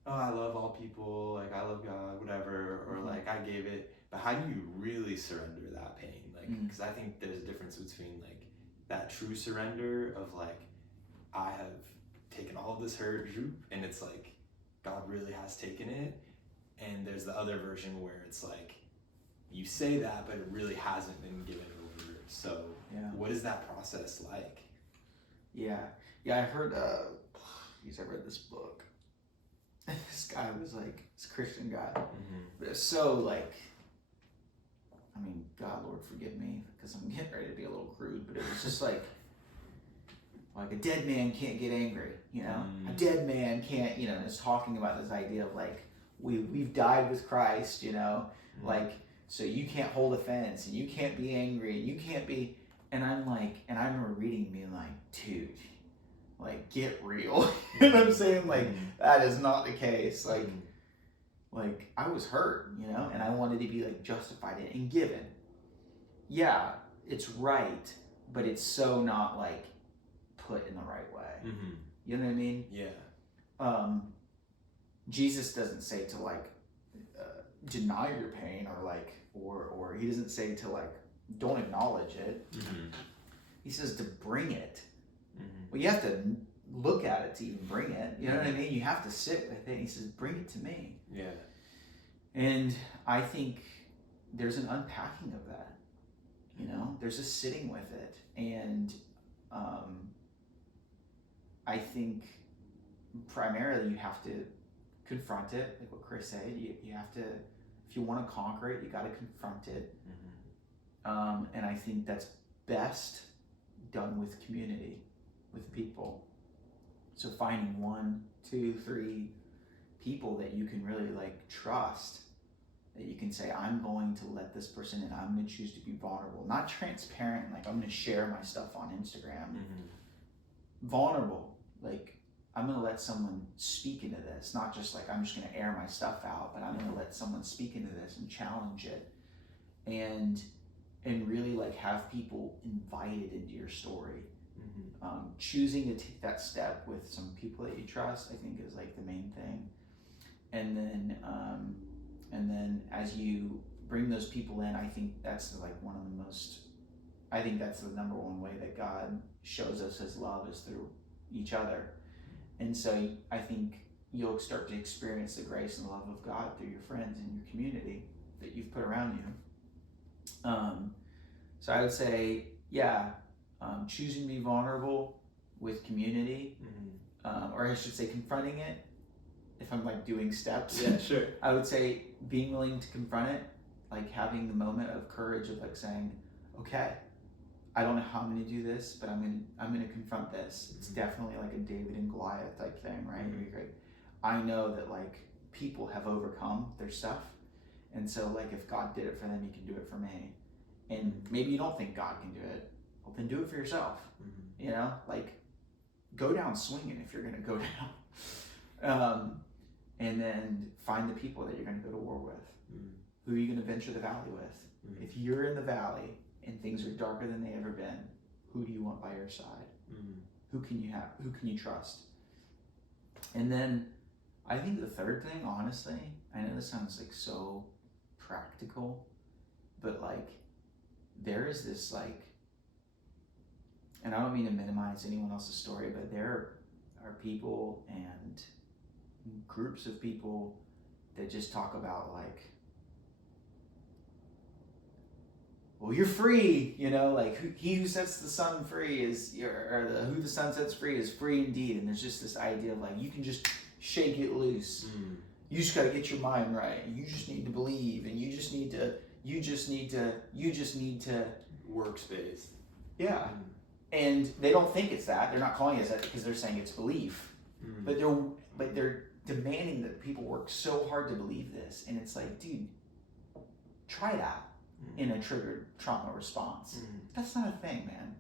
oh, I love all people, like I love God, whatever, or like I gave it. But how do you really surrender that pain? Like, because I think there's a difference between like that true surrender of like, I have taken all of this hurt, and it's like God really has taken it. And there's the other version where it's like, you say that, but it really hasn't been given over. So what is that process like? Yeah, I heard, I read this book. This guy was like, this Christian guy, but it's so like, I mean, God, Lord, forgive me, because I'm getting ready to be a little crude, but it was just like, like a dead man can't get angry, you know, a dead man can't, you know, it's talking about this idea of like, we've died with Christ, you know, like, so you can't hold offense and you can't be angry and you can't be, and I'm like, and I remember reading and being like, dude, like, get real. You know what I'm saying? Like, that is not the case. Like I was hurt, you know, and I wanted to be like justified and given. Yeah, it's right, but it's so not like put in the right way. You know what I mean? Yeah. Jesus doesn't say to like deny your pain or like, or he doesn't say to like, don't acknowledge it. He says to bring it. Well, you have to look at it to even bring it. You know what I mean? You have to sit with it. He says, bring it to me. Yeah. And I think there's an unpacking of that. You know, there's a sitting with it. And I think primarily you have to confront it, like what Chris said. You have to, if you want to conquer it, you got to confront it. And I think that's best done with community, with people. So finding 1, 2, 3 people that you can really like trust, that you can say, I'm going to let this person in. I'm going to choose to be vulnerable, not transparent. Like I'm going to share my stuff on Instagram. Vulnerable, like I'm going to let someone speak into this, not just like I'm just going to air my stuff out, but I'm going to let someone speak into this and challenge it, and really like have people invited into your story. Choosing to take that step with some people that you trust, I think, is like the main thing. And then as you bring those people in, I think that's like one of the most, I think that's the number one way that God shows us his love is through each other. And so I think you'll start to experience the grace and the love of God through your friends and your community that you've put around you. So I would say, choosing to be vulnerable with community, or I should say confronting it, if I'm like doing steps. Yeah, sure. I would say being willing to confront it, like having the moment of courage of like saying, okay, I don't know how I'm going to do this, but I'm going to confront this. It's definitely like a David and Goliath type thing, right? I know that like people have overcome their stuff, and so like if God did it for them, he can do it for me. And maybe you don't think God can do it, well then do it for yourself. You know, like go down swinging if you're going to go down. And then find the people that you're going to go to war with. Who are you going to venture the valley with? If you're in the valley and things are darker than they ever been, who do you want by your side? Who can you have? Who can you trust? And then I think the third thing, honestly, I know this sounds like so practical, but like there is this like, and I don't mean to minimize anyone else's story, but there are people and groups of people that just talk about like, well, you're free, you know, like he who sets the sun free is, who the sun sets free is free indeed. And there's just this idea of like, you can just shake it loose. You just got to get your mind right. You just need to believe, and you just need to workspace. Yeah. And they don't think it's that. They're not calling it that because they're saying it's belief. But they're demanding that people work so hard to believe this, and it's like, dude, try that in a triggered trauma response. That's not a thing, man.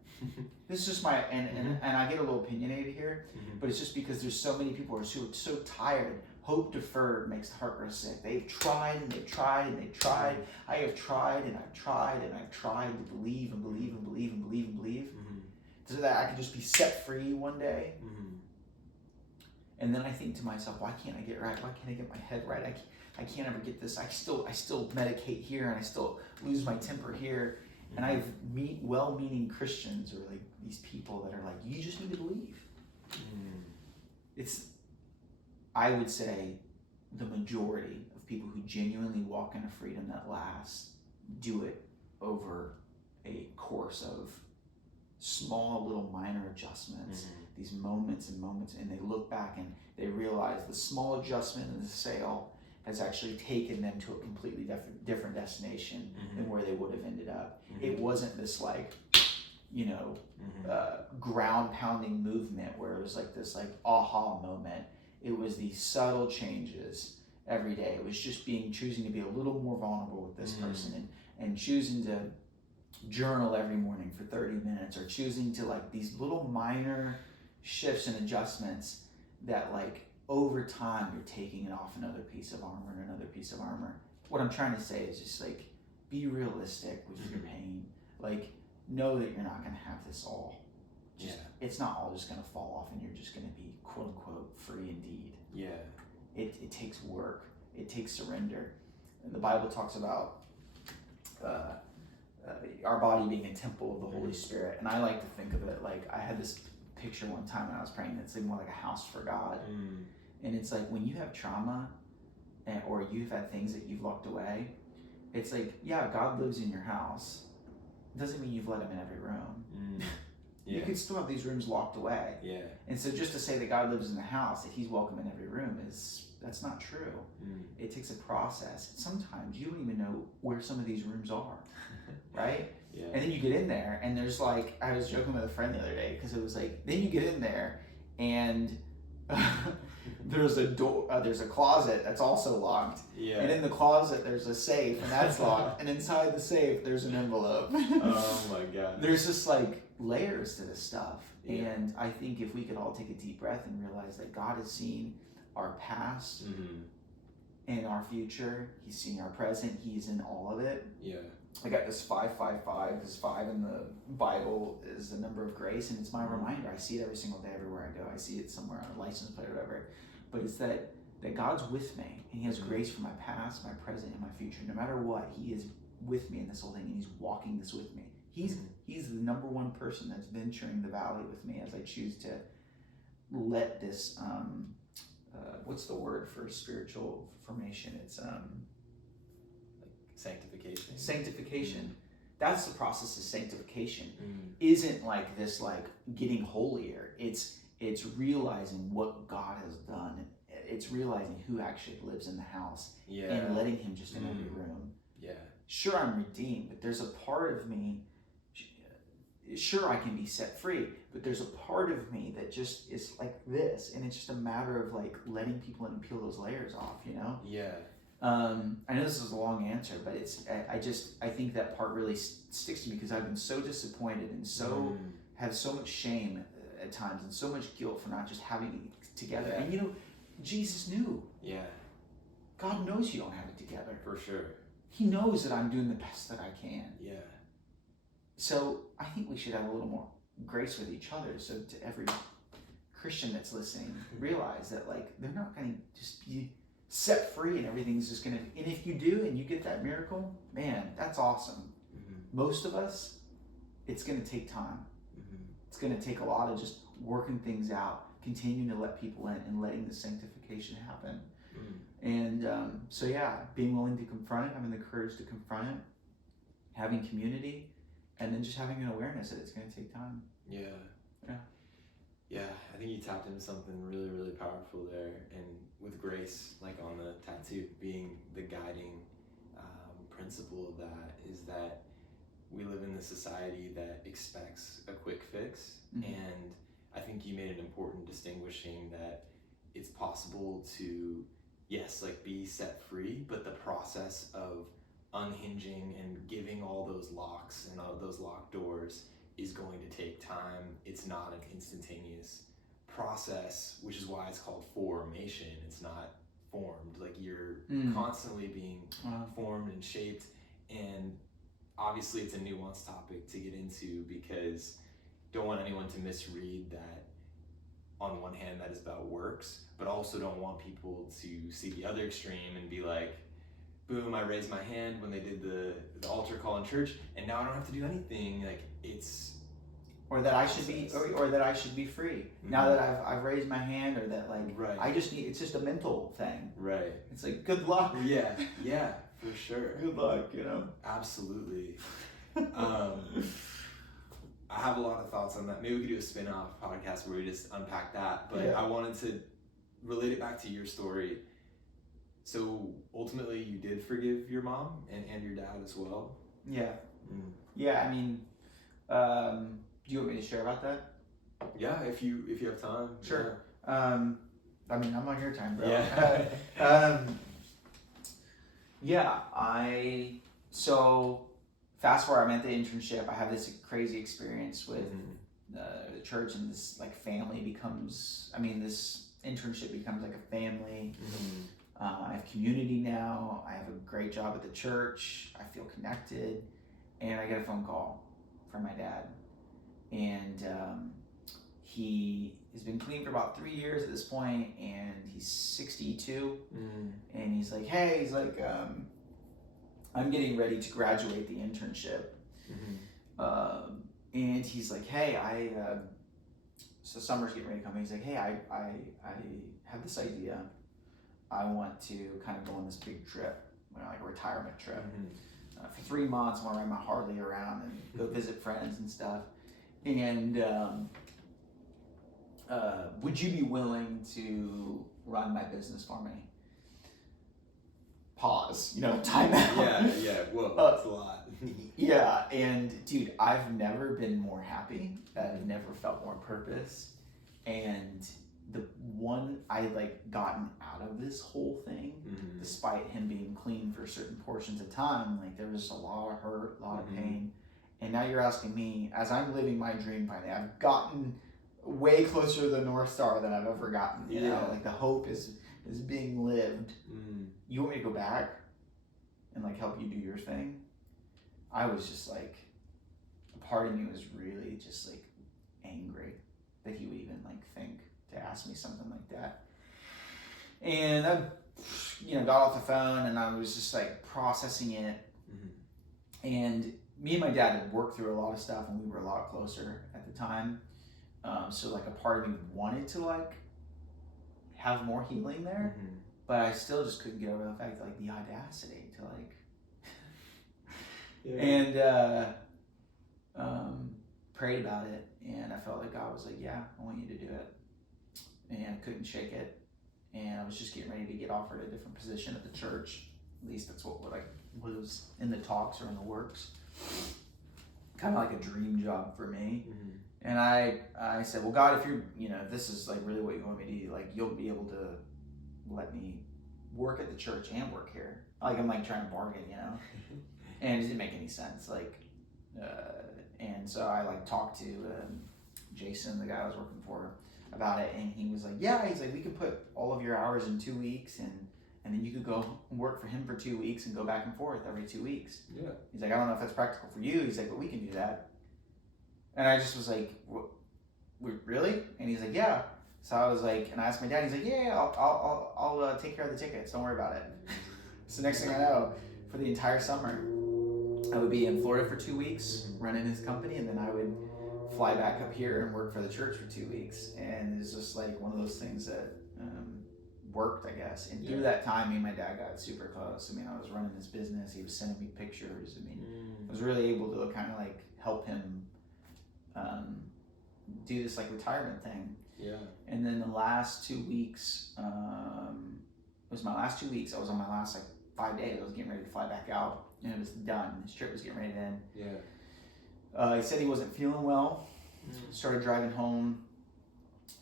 This is just my and I get a little opinionated here, but it's just because there's so many people who are so tired. Hope deferred makes the heart grow sick. They've tried and they've tried and they've tried. I have tried and I've tried and I've tried to believe and believe and believe and believe and believe, so that I can just be set free one day. And then I think to myself, why can't I get right? Why can't I get my head right? I can't ever get this. I still medicate here, and I still lose my temper here. And I meet well-meaning Christians or like these people that are like, you just need to believe. I would say the majority of people who genuinely walk in a freedom that lasts do it over a course of small little minor adjustments, these moments and moments, and they look back and they realize the small adjustment in the sail has actually taken them to a completely different destination than where they would have ended up. It wasn't this like ground pounding movement where it was like this like aha moment. It was these subtle changes every day. It was just choosing to be a little more vulnerable with this person, and choosing to journal every morning for 30 minutes, or choosing to like these little minor shifts and adjustments that like over time you're taking it off another piece of armor and another piece of armor. What I'm trying to say is just like be realistic with your pain. Like know that you're not going to have this all. It's not all just going to fall off and you're just going to be quote unquote free indeed. Yeah. It takes work. It takes surrender. And the Bible talks about our body being a temple of the Holy Spirit. And I like to think of it like, I had this picture one time when I was praying that's like more like a house for God. And it's like when you have trauma or you've had things that you've locked away, it's like, yeah, God lives in your house. It doesn't mean you've let him in every room. You can still have these rooms locked away. And so just to say that God lives in the house, that he's welcome in every room, that's not true. It takes a process. Sometimes you don't even know where some of these rooms are, right? And then you get in there and there's like, I was joking with a friend the other day because it was like, then you get in there and there's a door, there's a closet that's also locked. And in the closet there's a safe and that's locked. And inside the safe there's an envelope. Oh my God. There's just like layers to this stuff. And I think if we could all take a deep breath and realize that God has seen our past and our future, he's seen our present, he's in all of it. I got this 555, because 5 in the Bible is the number of grace, and it's my reminder. I see it every single day, everywhere I go. I see it somewhere on a license plate or whatever. But it's that God's with me, and he has grace for my past, my present, and my future. No matter what, he is with me in this whole thing, and he's walking this with me. He's the number one person that's venturing the valley with me as I choose to let this, what's the word for spiritual formation? It's sanctification. That's the process of sanctification. Isn't like this like getting holier. It's realizing what God has done. It's realizing who actually lives in the house and letting him just in every room. Sure, I'm redeemed, but there's a part of me, sure I can be set free, but there's a part of me that just is like this, and it's just a matter of like letting people in and peel those layers off, I know this is a long answer, but I think that part really sticks to me because I've been so disappointed and so have so much shame at times and so much guilt for not just having it together. And Jesus knew. God knows you don't have it together. For sure. He knows that I'm doing the best that I can. Yeah. So I think we should have a little more grace with each other. So to every Christian that's listening, realize that like they're not going to just be set free and everything's just going to, and if you do and you get that miracle, man, that's awesome. Most of us, it's going to take time. It's going to take a lot of just working things out, continuing to let people in and letting the sanctification happen. And so yeah, being willing to confront it, having the courage to confront it, having community, and then just having an awareness that it's going to take time. Yeah, I think you tapped into something really, really powerful there. And with grace, like on the tattoo, being the guiding principle of that is that we live in this society that expects a quick fix. And I think you made an important distinguishing that it's possible to, yes, like be set free, but the process of unhinging and giving all those locks and all those locked doors is going to take time. It's not an instantaneous process, which is why it's called formation. It's not formed. Like you're constantly being formed and shaped. And obviously it's a nuanced topic to get into because don't want anyone to misread that on one hand that is about works, but also don't want people to see the other extreme and be like, boom, I raised my hand when they did the altar call in church, and now I don't have to do anything. Like it's, or that I should be, or that I should be free now that I've raised my hand, or that like I just need. It's just a mental thing. It's like good luck. Yeah, for sure. Good luck, Absolutely. I have a lot of thoughts on that. Maybe we could do a spin-off podcast where we just unpack that. But I wanted to relate it back to your story. So ultimately you did forgive your mom and your dad as well? Yeah. I mean, Do you want me to share about that? Yeah, if you have time. Sure. I mean, I'm on your time, bro. Yeah. Yeah, so fast forward, I'm at the internship. I have this crazy experience with the church, and this like family becomes. I mean, this internship becomes like a family. I have community now. I have a great job at the church. I feel connected, and I get a phone call from my dad, and he has been clean for about 3 years at this point, and he's 62. And he's like, hey, he's like, I'm getting ready to graduate the internship. And he's like, hey, so summer's getting ready to come. He's like, hey, I have this idea. I want to kind of go on this big trip, like a retirement trip. For 3 months, I want to ride my Harley around and go visit friends and stuff. And would you be willing to run my business for me? Pause, time out. Yeah, whoa, that's a lot. Yeah, and dude, I've never been more happy. I've never felt more purpose. And the one I gotten out of this whole thing, despite him being clean for certain portions of time, there was a lot of hurt, a lot of pain. And now you're asking me, as I'm living my dream finally, I've gotten way closer to the North Star than I've ever gotten. You know, the hope is being lived. You want me to go back and help you do your thing? I was just a part of me was really just angry that he would even think to ask me something like that. And I, got off the phone and I was just processing it. And me and my dad had worked through a lot of stuff, and we were a lot closer at the time. So a part of me wanted to have more healing there, but I still just couldn't get over the fact that the audacity to and prayed about it, and I felt like God was like, yeah, I want you to do it. And I couldn't shake it, and I was just getting ready to get offered a different position at the church. At least that's what was in the talks or in the works. Kind of like a dream job for me. And I said, well, God, if you're, if this is really what you want me to do, you'll be able to let me work at the church and work here. I'm trying to bargain, and it didn't make any sense. And so I talked to Jason, the guy I was working for, about it, and he was like, yeah, he's like, we could put all of your hours in 2 weeks, and then you could go and work for him for 2 weeks and go back and forth every 2 weeks. Yeah. He's like, I don't know if that's practical for you. He's like, but we can do that. And I just was like, what, really? And he's like, yeah. So I was like, and I asked my dad, he's like, yeah, I'll take care of the tickets. Don't worry about it. So next thing I know, for the entire summer, I would be in Florida for 2 weeks, running his company, and then I would fly back up here and work for the church for 2 weeks. And it's just one of those things that worked, I guess. And through that time, me and my dad got super close. I mean, I was running his business. He was sending me pictures. I mean, I was really able to kind of help him do this retirement thing. Yeah. And then the last 2 weeks, it was my last 2 weeks. I was on my last 5 days. I was getting ready to fly back out, and it was done. His trip was getting ready to end. Yeah. He said he wasn't feeling well. Started driving home,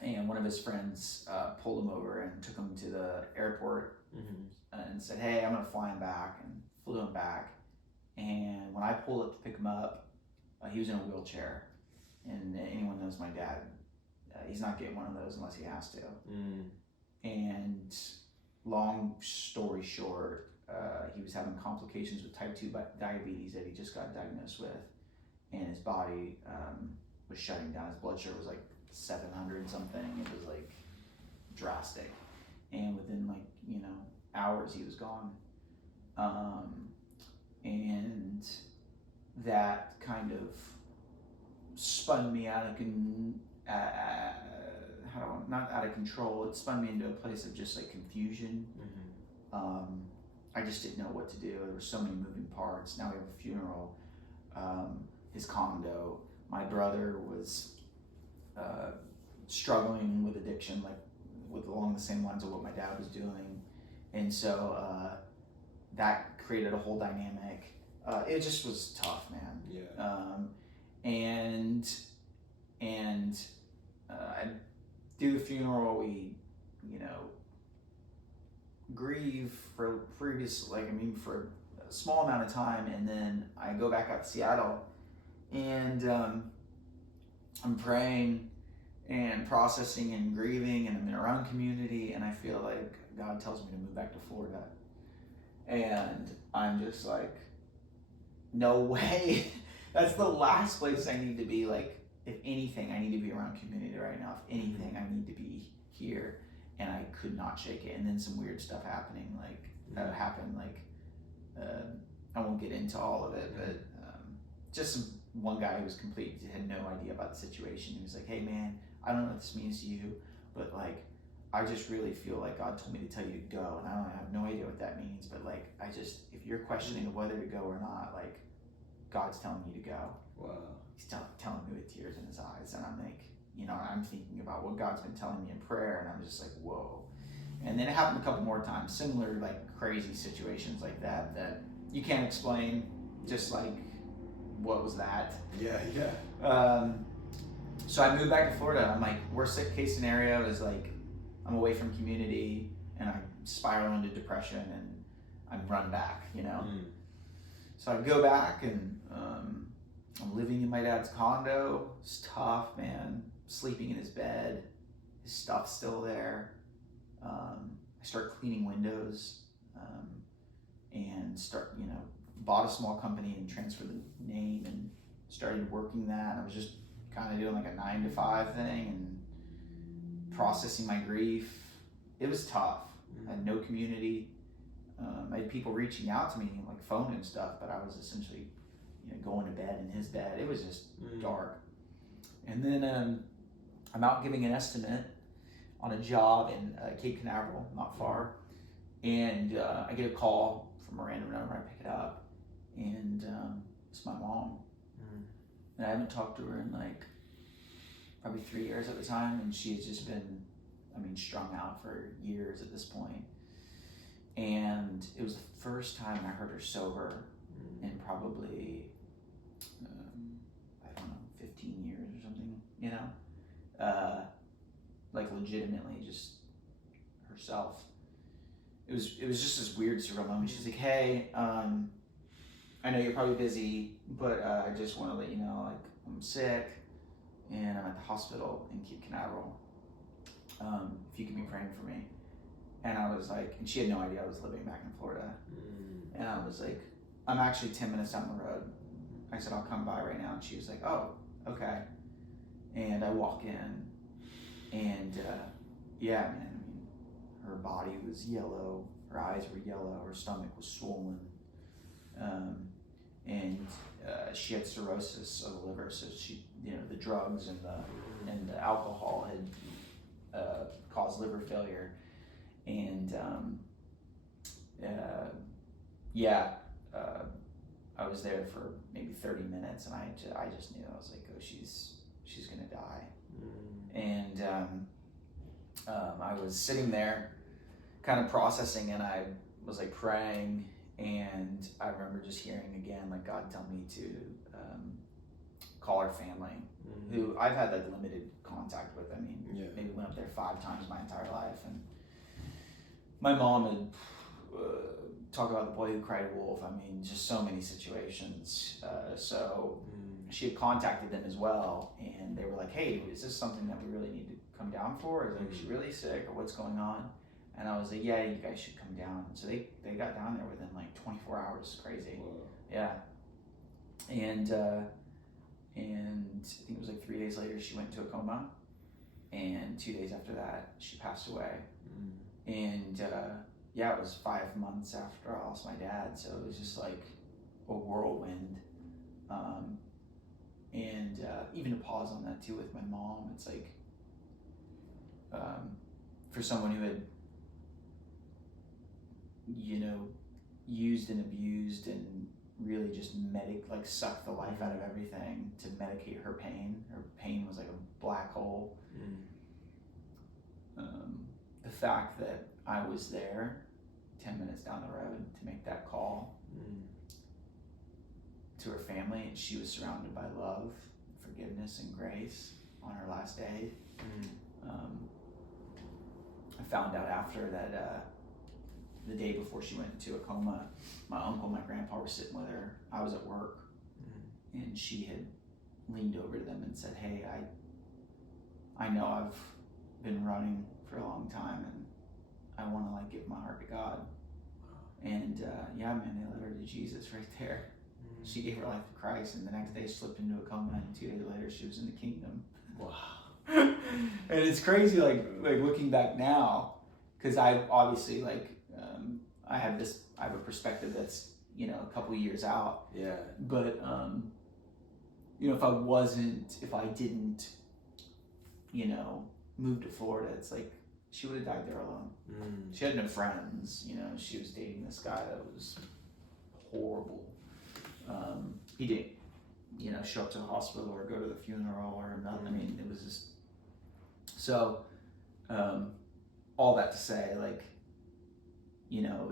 and one of his friends pulled him over and took him to the airport and said, hey, I'm going to fly him back, and flew him back. And when I pulled up to pick him up, he was in a wheelchair. And anyone knows my dad, he's not getting one of those unless he has to. And long story short, he was having complications with type 2 diabetes that he just got diagnosed with. And his body was shutting down. His blood sugar was 700 something. It was drastic. And within hours he was gone. And that kind of spun me out of not out of control. It spun me into a place of just confusion. I just didn't know what to do. There were so many moving parts. Now we have a funeral. His condo. My brother was struggling with addiction, along the same lines of what my dad was doing, and so that created a whole dynamic. It just was tough, man. Yeah. and I do the funeral. We, you know, grieve for for a small amount of time, and then I go back out to Seattle, and I'm praying and processing and grieving, and I'm in our own community, and I feel like God tells me to move back to Florida, and I'm just like, no way. That's the last place I need to be. Like, if anything, I need to be around community right now. If anything, I need to be here, and I could not shake it. And then some weird stuff happened. I won't get into all of it, but just one guy who was had no idea about the situation. He was like, "Hey man, I don't know what this means to you, but like, I just really feel like God told me to tell you to go, and I have no idea what that means. But like, if you're questioning whether to go or not, like, God's telling you to go." Wow. He's telling me with tears in his eyes, and I'm like, I'm thinking about what God's been telling me in prayer, and I'm just like, whoa. And then it happened a couple more times, similar like crazy situations like that you can't explain. Just like, what was that? Yeah. So I moved back to Florida. I'm like, worst case scenario is like, I'm away from community and I spiral into depression and I'm run back, So I go back and I'm living in my dad's condo. It's tough, man. Sleeping in his bed. His stuff's still there. I start cleaning windows and bought a small company and transferred the name and started working that. I was just kind of doing like a 9-to-5 thing and processing my grief. It was tough. I had no community. I had people reaching out to me, like phone and stuff, but I was essentially, going to bed in his bed. It was just dark. And then I'm out giving an estimate on a job in Cape Canaveral, not far, and I get a call from a random number. I pick it up, and it's my mom. And I haven't talked to her in like probably 3 years at the time, and she has just been, strung out for years at this point. And it was the first time I heard her sober in probably, 15 years or something, like legitimately just herself. It was just this weird surreal moment. She's like, "Hey, I know you're probably busy, but I just want to let you know, like, I'm sick and I'm at the hospital in Cape Canaveral. If you could be praying for me." And I was like, and she had no idea I was living back in Florida. And I was like, "I'm actually 10 minutes down the road." I said, "I'll come by right now." And she was like, "Oh, okay." And I walk in, and yeah, man, her body was yellow, her eyes were yellow, her stomach was swollen, and she had cirrhosis of the liver. So she, the drugs and the alcohol had caused liver failure, and I was there for maybe 30 minutes, and I just knew. I was like, "Oh, she's gonna die." And I was sitting there kind of processing, and I was like praying, and I remember just hearing again, like, God tell me to call her family, who I've had like limited contact with. Maybe went up there 5 times my entire life, and my mom had talk about the boy who cried wolf. Just so many situations. So she had contacted them as well, and they were like, "Hey, is this something that we really need to come down for? Is she really sick, or what's going on?" And I was like, "Yeah, you guys should come down." So they got down there within like 24 hours. Crazy. Whoa. Yeah. And I think it was like 3 days later she went into a coma, and 2 days after that she passed away. And it was 5 months after I lost my dad, so it was just like a whirlwind. And even to pause on that too with my mom, it's like, for someone who had, used and abused and really just sucked the life out of everything to medicate her pain. Her pain was like a black hole. The fact that I was there 10 minutes down the road to make that call to her family, and she was surrounded by love, forgiveness and grace on her last day. I found out after that the day before she went into a coma, my uncle and my grandpa were sitting with her. I was at work, and she had leaned over to them and said, "Hey, I know I've been running for a long time, and I want to like give my heart to God." And yeah, man, they led her to Jesus right there. She gave her life to Christ, and the next day she slipped into a coma, and 2 days later she was in the kingdom. Wow. And it's crazy, like looking back now, because I obviously I have a perspective that's a couple years out. Yeah. But if I didn't move to Florida, it's like she would have died there alone. She had no friends. She was dating this guy that was horrible. He didn't show up to the hospital or go to the funeral or nothing. I mean, it was just so. All that to say,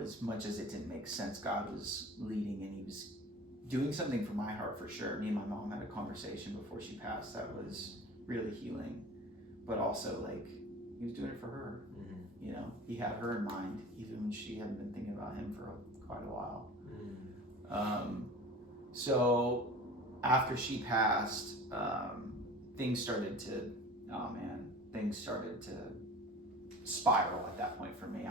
as much as it didn't make sense, God was leading, and He was doing something for my heart for sure. Me and my mom had a conversation before she passed that was really healing, but also He was doing it for her. He had her in mind, even when she hadn't been thinking about Him for quite a while. So after she passed, things started to spiral at that point for me.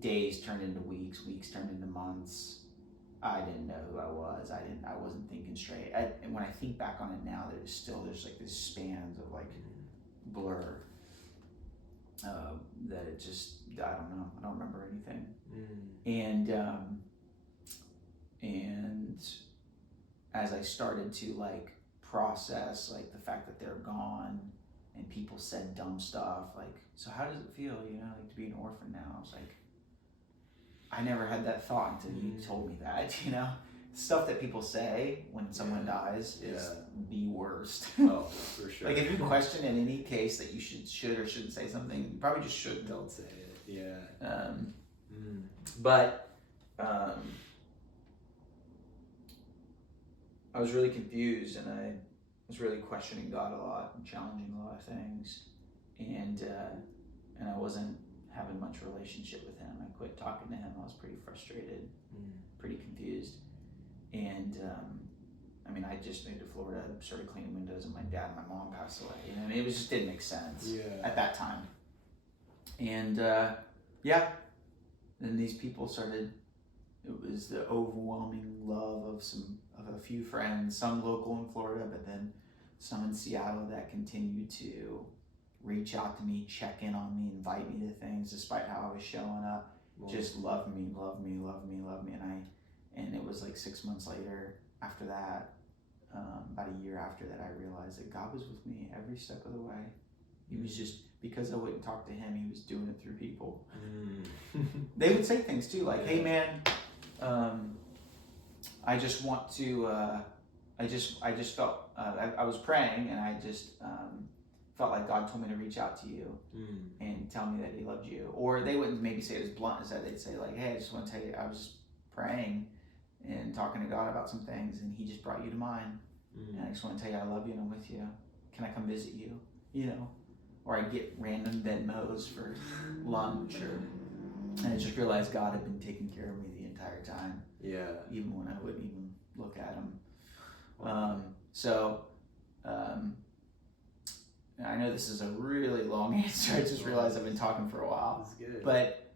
Days turned into weeks turned into months. I didn't know who I was. I wasn't thinking straight. And when I think back on it now, there's like this spans of blur. That it just, I don't know. I don't remember anything. And as I started to process the fact that they're gone, and people said dumb stuff so how does it feel, to be an orphan now? I was like, I never had that thought until you told me that, Stuff that people say when someone dies is the worst. Oh, for sure. If you question in any case that you should or shouldn't say something, you probably just shouldn't. Don't say it. Yeah. But I was really confused, and I was really questioning God a lot and challenging a lot of things, and I wasn't having much relationship with Him. I quit talking to Him. I was pretty frustrated, pretty confused, and I just moved to Florida, started cleaning windows, and my dad and my mom passed away. It just didn't make sense at that time. And then these people started. It was the overwhelming love of a few friends, some local in Florida, but then some in Seattle that continued to reach out to me, check in on me, invite me to things despite how I was showing up. Just love me. And it was 6 months later after that, about a year after that, I realized that God was with me every step of the way. He was just, because I wouldn't talk to Him, He was doing it through people. They would say things too, hey man, I just want to, I just felt, I was praying, and I just felt like God told me to reach out to you and tell me that He loved you. Or they wouldn't maybe say it as blunt as that. They'd say hey, I just want to tell you, I was praying and talking to God about some things, and He just brought you to mind. And I just want to tell you I love you and I'm with you. Can I come visit you? Or I'd get random Venmos for lunch, and I just realized God had been taking care of me the entire time. Yeah. Even when I wouldn't even look at Him. I know this is a really long answer. I just realized I've been talking for a while. That's good. But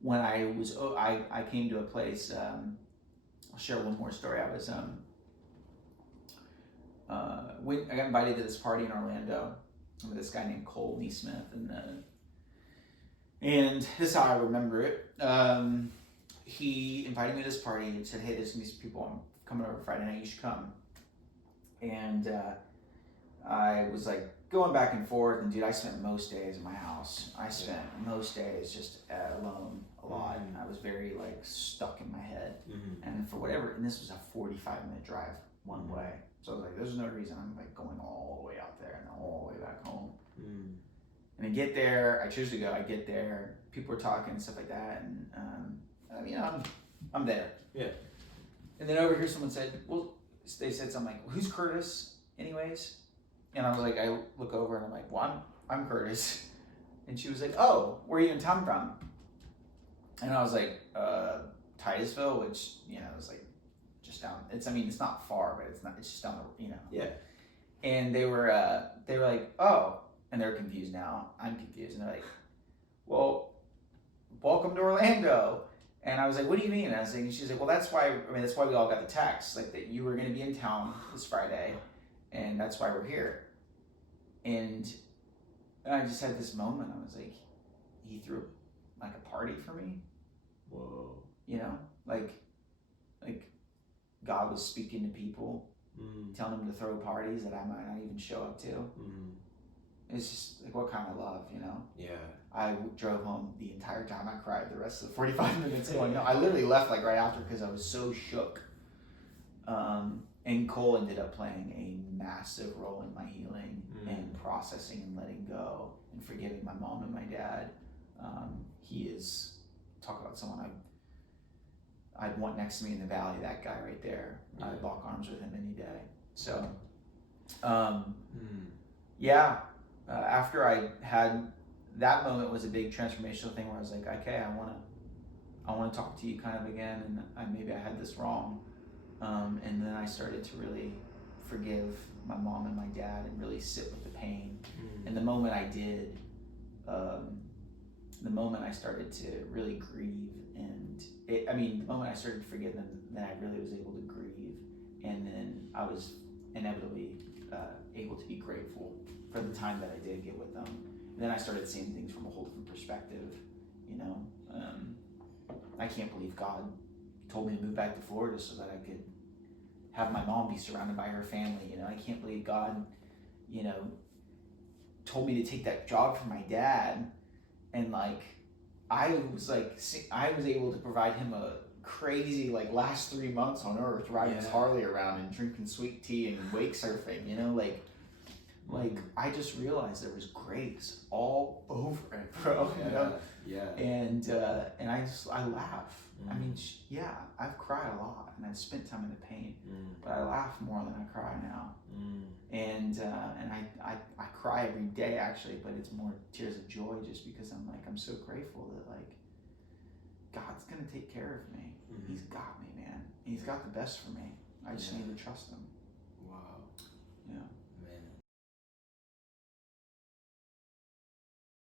when I came to a place, I'll share one more story. I was I got invited to this party in Orlando with this guy named Cole Neesmith, and this is how I remember it. He invited me to this party and said, "Hey, there's these people coming over Friday night. You should come." And I was going back and forth, and dude, I spent most days in my house. I spent most days just alone a lot. I was very stuck in my head, and for whatever, and this was a 45-minute drive one way. So I was there's no reason I'm going all the way out there and all the way back home. And I get there, I choose to go. I get there, people are talking and stuff like that, and I'm there. Yeah. And then over here, someone said, "Well, they said something like, "Who's Curtis, anyways?" And I was like, I look over and I'm like, "Well, I'm Curtis." And she was like, "Oh, where are you in town from?" And I was like, Titusville, which, you know, is like just down. It's not far, but it's not. It's just down the, you know. Yeah. And they were like, "Oh," and they're confused now. I'm confused, and they're like, "Well, welcome to Orlando." And I was like, "What do you mean?" And I was like, and she's like, "Well, that's why we all got the text, like that you were going to be in town this Friday, and that's why we're here." And I just had this moment. I was like, he threw like a party for me. Whoa. You know, like God was speaking to people, telling them to throw parties that I might not even show up to. It's just like, what kind of love, you know? Yeah. I drove home the entire time. I cried the rest of the 45 minutes going, no, I literally left like right after because I was so shook. And Cole ended up playing a massive role in my healing and processing and letting go and forgiving my mom and my dad. He is, talk about someone I'd want next to me in the valley, that guy right there. I'd lock arms with him any day. So, after I had, that moment was a big transformational thing where I was like, okay, I want to talk to you kind of again, and maybe I had this wrong. And then I started to really forgive my mom and my dad and really sit with the pain. And the moment I did, the moment I started to really grieve, and the moment I started to forgive them, then I really was able to grieve, and then I was inevitably able to be grateful for the time that I did get with them. And then I started seeing things from a whole different perspective. You know, I can't believe God told me to move back to Florida so that I could have my mom be surrounded by her family. You know, I can't believe God, you know, told me to take that job from my dad, and like I was able to provide him a crazy like last 3 months on earth, riding his Harley around and drinking sweet tea and wake surfing, you know, like I just realized there was grace all over it, bro. You know? And I laugh. I mean, I've cried a lot and I've spent time in the pain, but I laugh more than I cry now. And I cry every day actually, but it's more tears of joy just because I'm so grateful that like God's gonna take care of me. He's got me, man. He's got the best for me. I just need to trust him.